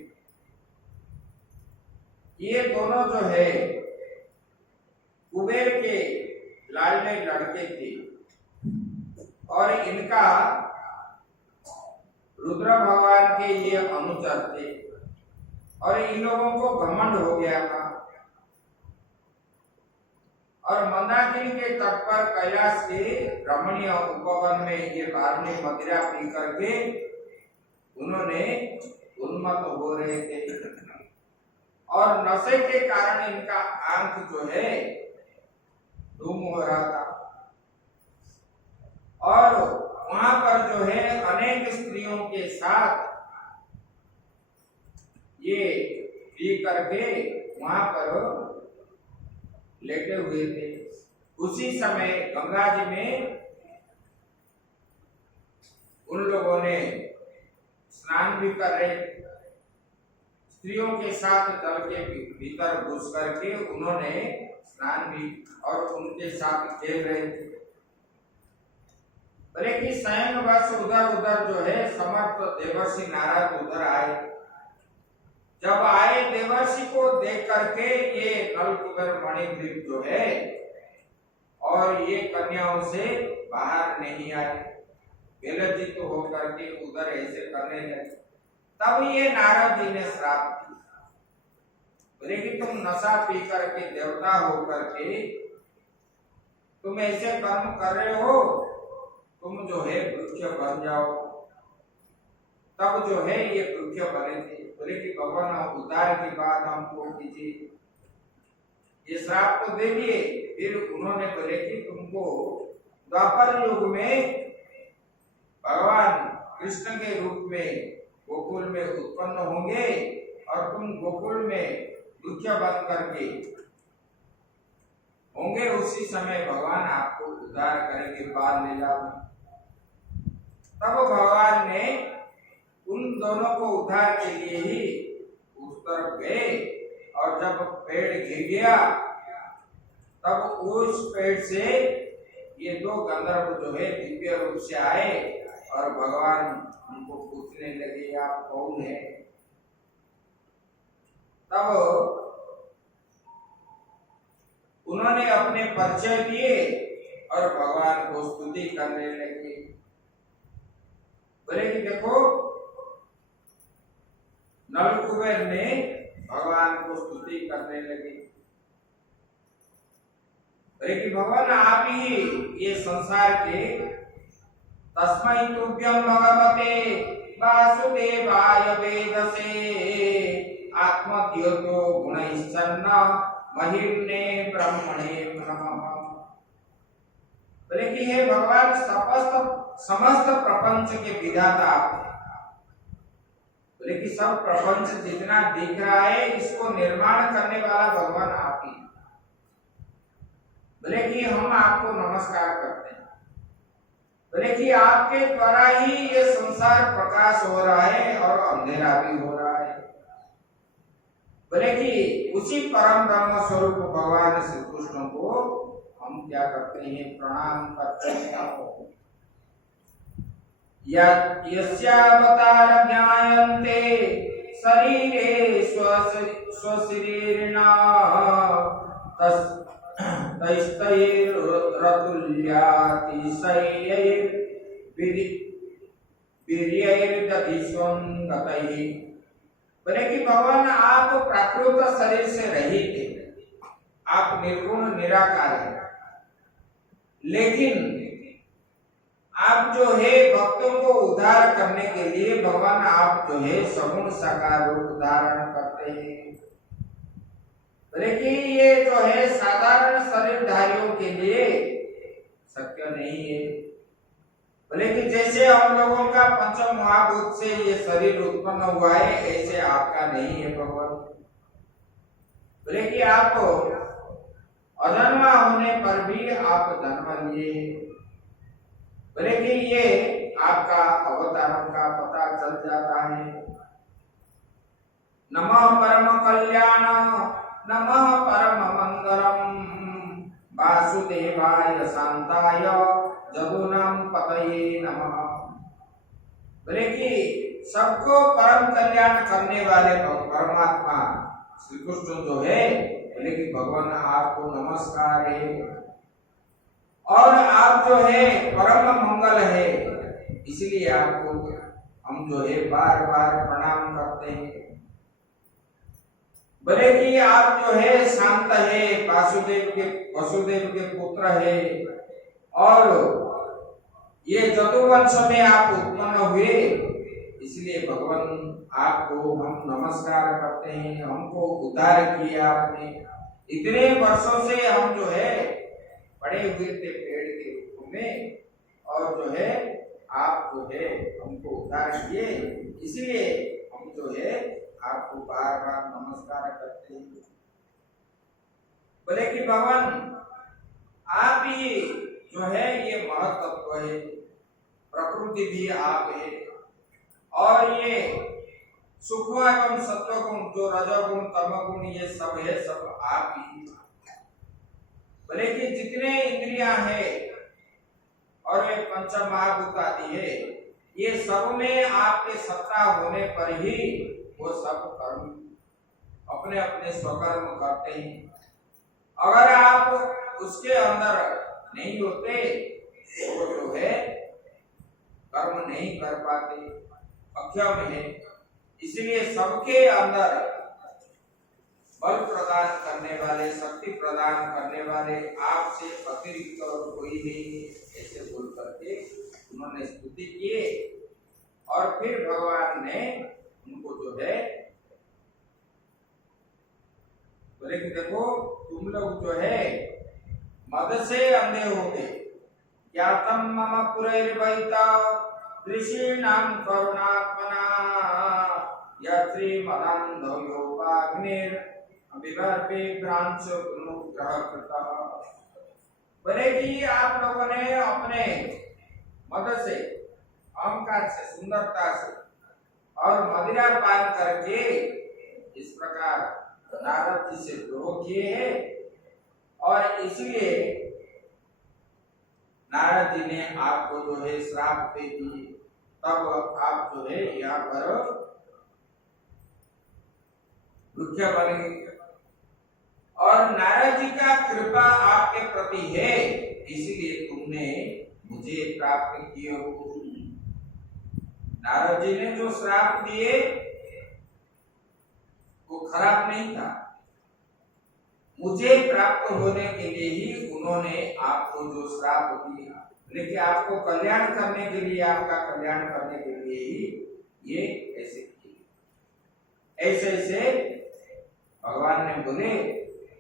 ये दोनों जो है कुबेर के लाडले लड़के थे और इनका रुद्र भगवान के ये अनुचर थे और इन लोगों को घमंड हो गया था और मंदाकिनी के तट पर कैलाश के रमणीय उपवन में ये बारने मदिरा पी करके उन्होंने उन्मत्त हो रहे थे और नशे के कारण इनका आंख जो है धूम हो रहा था और वहां पर जो है अनेक स्त्रियों के साथ ये पी करके वहां पर लेटे हुए थे। उसी समय गंगा जी में उन लोगों ने स्नान भी कर रहे, स्त्रियों के साथ जल के भीतर घुस करके उन्होंने स्नान भी और उनके साथ खेल रहे थे। बोले कि स्वयं बस उधर उधर जो है समर्थ देवर्षि नारद उधर आए। जब आए देवर्षि को देख करके ये नलकुबर मणिद्वीप जो है और ये कन्याओं से बाहर नहीं आए, विलज्जित तो होकर के उधर ऐसे करने लगे। तब ये नारद जी ने श्राप दिया, बोले कि तुम नशा पी करके देवता होकर के तुम ऐसे कर्म कर रहे हो, तुम जो है वृक्ष बन जाओ। तब जो है ये वृक्ष बने थे। बोले कि भगवान उद्धार की बात हमको कीजिए, ये श्राप तो दे दिए। फिर उन्होंने बोले कि तुमको द्वापर युग में भगवान कृष्ण के रूप में गोकुल में उत्पन्न होंगे और तुम गोकुल में वृक्ष बन करके होंगे, उसी समय भगवान आपको उद्धार करेंगे बाल लीला में। तब भगवान ने उन दोनों को उद्धार के लिए ही उस तरफ गए और जब पेड़ गिर गया तब उस पेड़ से ये दो गंधर्व जो है दिव्य रूप से आए और भगवान उनको पूछने लगे आप कौन है। तब उन्होंने अपने परिचय दिए और भगवान को स्तुति करने लगे। बोले कि देखो नलकुबेर ने भगवान को स्तुति करने लगे। बोले कि भगवान आप ही ये संसार के तस्मै तुभ्यं भगवते वासुदेवाय वेदसे आत्मद्योतो गुणैश्चन्न महिम्ने ब्रह्मणे नमः। बोले कि हे भगवान समस्त प्रपंच के विधाता आप हैं। बोले कि सब प्रपंच जितना दिख रहा है इसको निर्माण करने वाला भगवान आप ही। बोले कि हम आपको नमस्कार करते हैं। बोले कि आपके द्वारा ही ये संसार प्रकाश हो रहा है और अंधेरा भी हो रहा है। बोले कि उसी परम ब्रह्म स्वरूप भगवान श्री कृष्ण को हम क्या करते हैं, प्रणाम करते हैं। यस्यावतार ज्ञायन्ते शरीरे स्वशरीरिणा बोले कि भगवान आप प्राकृत शरीर से रहित थे, आप निर्गुण निराकार है, लेकिन आप जो है भक्तों को उद्धार करने के लिए भगवान आप जो है सगुण साकार रूप धारण करते हैं। बोले कि ये जो है साधारण शरीरधारियों के लिए सत्य नहीं है। बोले कि जैसे हम लोगों का पंच महाभूत से ये शरीर उत्पन्न हुआ है ऐसे आपका नहीं है भगवान। बोले कि आप अजन्मा होने पर भी आप जन्म लिए। बोले कि ये आपका अवतारण का पता चल जाता है। नमः परम कल्याण नमः परम मंगलम वासुदेवाय शांताय जगुनाम पतये नमः। बोले कि सबको परम कल्याण करने वाले परमात्मा श्री कृष्ण जो है, बोले कि भगवान आपको नमस्कार है और आप जो है परम मंगल है, इसलिए आपको हम जो है बार बार प्रणाम करते हैं। बोले कि आप जो है शांत है, वसुदेव के पुत्र है और ये जदुवंश में आप उत्पन्न हुए, इसलिए भगवान आपको हम नमस्कार करते हैं। हमको उद्धार किया आपने, इतने वर्षों से हम जो है पड़े हुए थे पेड़ के रूप में और जो है आप जो है हमको उद्धार किए, इसलिए हम जो है आपको बार बार नमस्कार करते हैं। बोले कि भगवान आप ही जो है ये महत्त्व है, प्रकृति भी आप है और ये सुख एवं सत्व गुण जो रजोगुण तमोगुण ये सब है, सब आप ही। बोले कि जितने इंद्रियां हैं और ये पंच महाभूत आदि है, ये सब में आपके सत्ता होने पर ही वो सब कर्म अपने अपने स्वकर्म करते हैं। अगर आप उसके अंदर नहीं होते तो वो जो है कर्म नहीं कर पाते, अक्षम है। इसलिए सबके अंदर बल प्रदान करने वाले, शक्ति प्रदान करने वाले आपसे अतिरिक्त और कोई नहीं, ऐसे बोल करके उन्होंने स्तुति किए। और फिर भगवान ने उनको जो है बोले कि देखो तुम लोग जो है मद से अंधे हो गए, क्या तम मम पुरैर्वैता ऋषीणां करुणात्मना यत्री मदान्धो योगाग्निर अभिवर्पे भ्रांशो अनुग्रह कृता। बोले कि आप लोगों ने अपने मद से, अहंकार से, सुंदरता से और मदिरा पान करके इस प्रकार नारद जी से द्रोह किए हैं, और इसलिए नारद जी ने आपको जो है श्राप दे दिए। तब आप जो है यहाँ पर रुक्ष बन गए। और नारद जी का कृपा आपके प्रति है, इसीलिए तुमने मुझे प्राप्त किए हो। नारद जी ने जो श्राप दिए वो खराब नहीं था, मुझे प्राप्त होने के लिए ही उन्होंने आपको जो श्राप दिया, लेकिन आपको कल्याण करने के लिए, आपका कल्याण करने के लिए ही ये ऐसे किए। ऐसे ऐसे भगवान ने बोले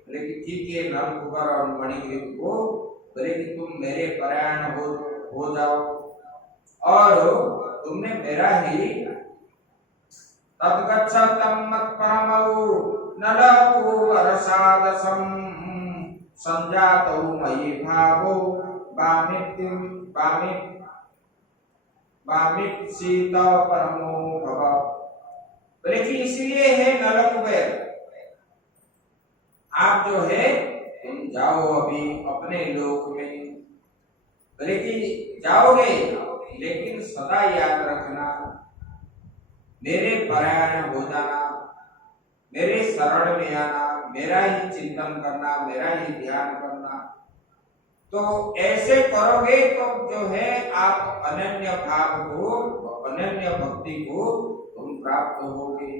कि ठीक है, नलकुबर और मणिग्रीव को बोले कि तुम मेरे परायण हो जाओ और तुमने मेरा ही तद्गच्छतं मत्परमौ नलकुबरसादसं संजातौ मयि भावो बामिप्सित परमो भव। बोले कि इसलिए है नलकुबेर, आप जो है तुम जाओ अभी अपने लोक में। बोले कि जाओगे लेकिन सदा याद रखना, मेरे परायण हो जाना, मेरे शरण में आना, मेरा ही चिंतन करना, मेरा ही ध्यान करना। तो ऐसे करोगे तो जो है आप अनन्य भाव को, अनन्य भक्ति को तुम प्राप्त होगे।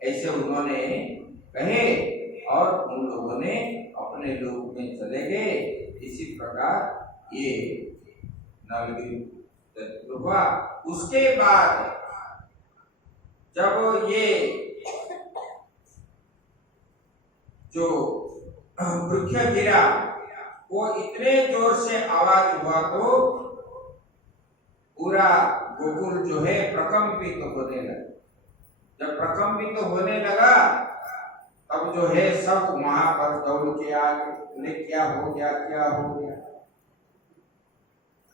ऐसे उन्होंने कहे और उन लोगों ने अपने लोक में चले गए। इसी प्रकार ये नलगिरी हुआ। उसके बाद जब ये जो वृक्ष गिरा, वो इतने जोर से आवाज हुआ तो पूरा गोकुल जो है प्रकंपित होने लगा। जब प्रकंपित होने लगा तब जो है सब वहां पर दौड़ के आ गए, क्या हो गया, क्या हो गया।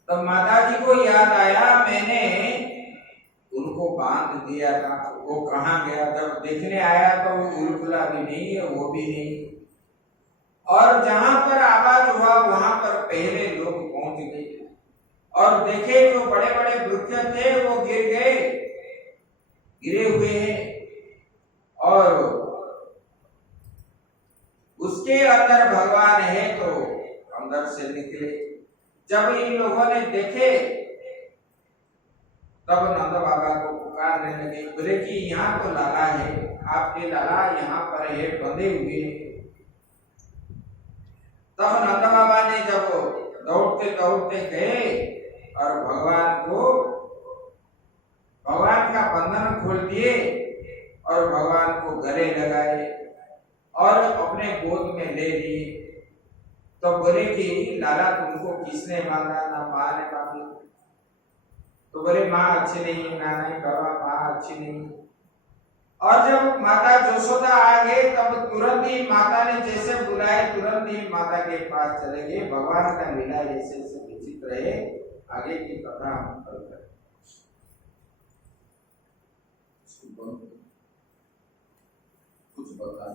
तब माता जी को याद आया, मैंने उनको बांध दिया था, वो कहाँ गया। जब देखने आया तो वो उल्कुला भी नहीं है, वो भी नहीं। और जहां पर आवाज हुआ वहां पर पहले लोग पहुंच गए और देखे जो बड़े बड़े वृक्ष थे वो गिर गए, गिरे हुए हैं। और उसके अंदर भगवान है तो अंदर से निकले। जब इन लोगों ने देखे तब नंद बाबा को पुकारने लगे, बोले कि यहाँ तो लाला है, आपके लाला यहाँ पर है, बंधे हुए हैं। तब नंद बाबा ने जब दौड़ते दौड़ते गए और भगवान का बंधन खोल दिए और भगवान को गले लगाए और अपने गोद में ले लिए। तो बोले कि लाला तुमको किसने मांगा, ना माँ ने मांगी। तो बोले माँ अच्छी नहीं, ना नहीं बाबा माँ अच्छी नहीं। और जब माता यशोदा आ गए तब तुरंत ही माता ने जैसे बुलाए तुरंत ही माता के पास चले गए। भगवान का लीला ऐसे ऐसे विचित्र है, आगे की कथा हम कल करें। कुछ बता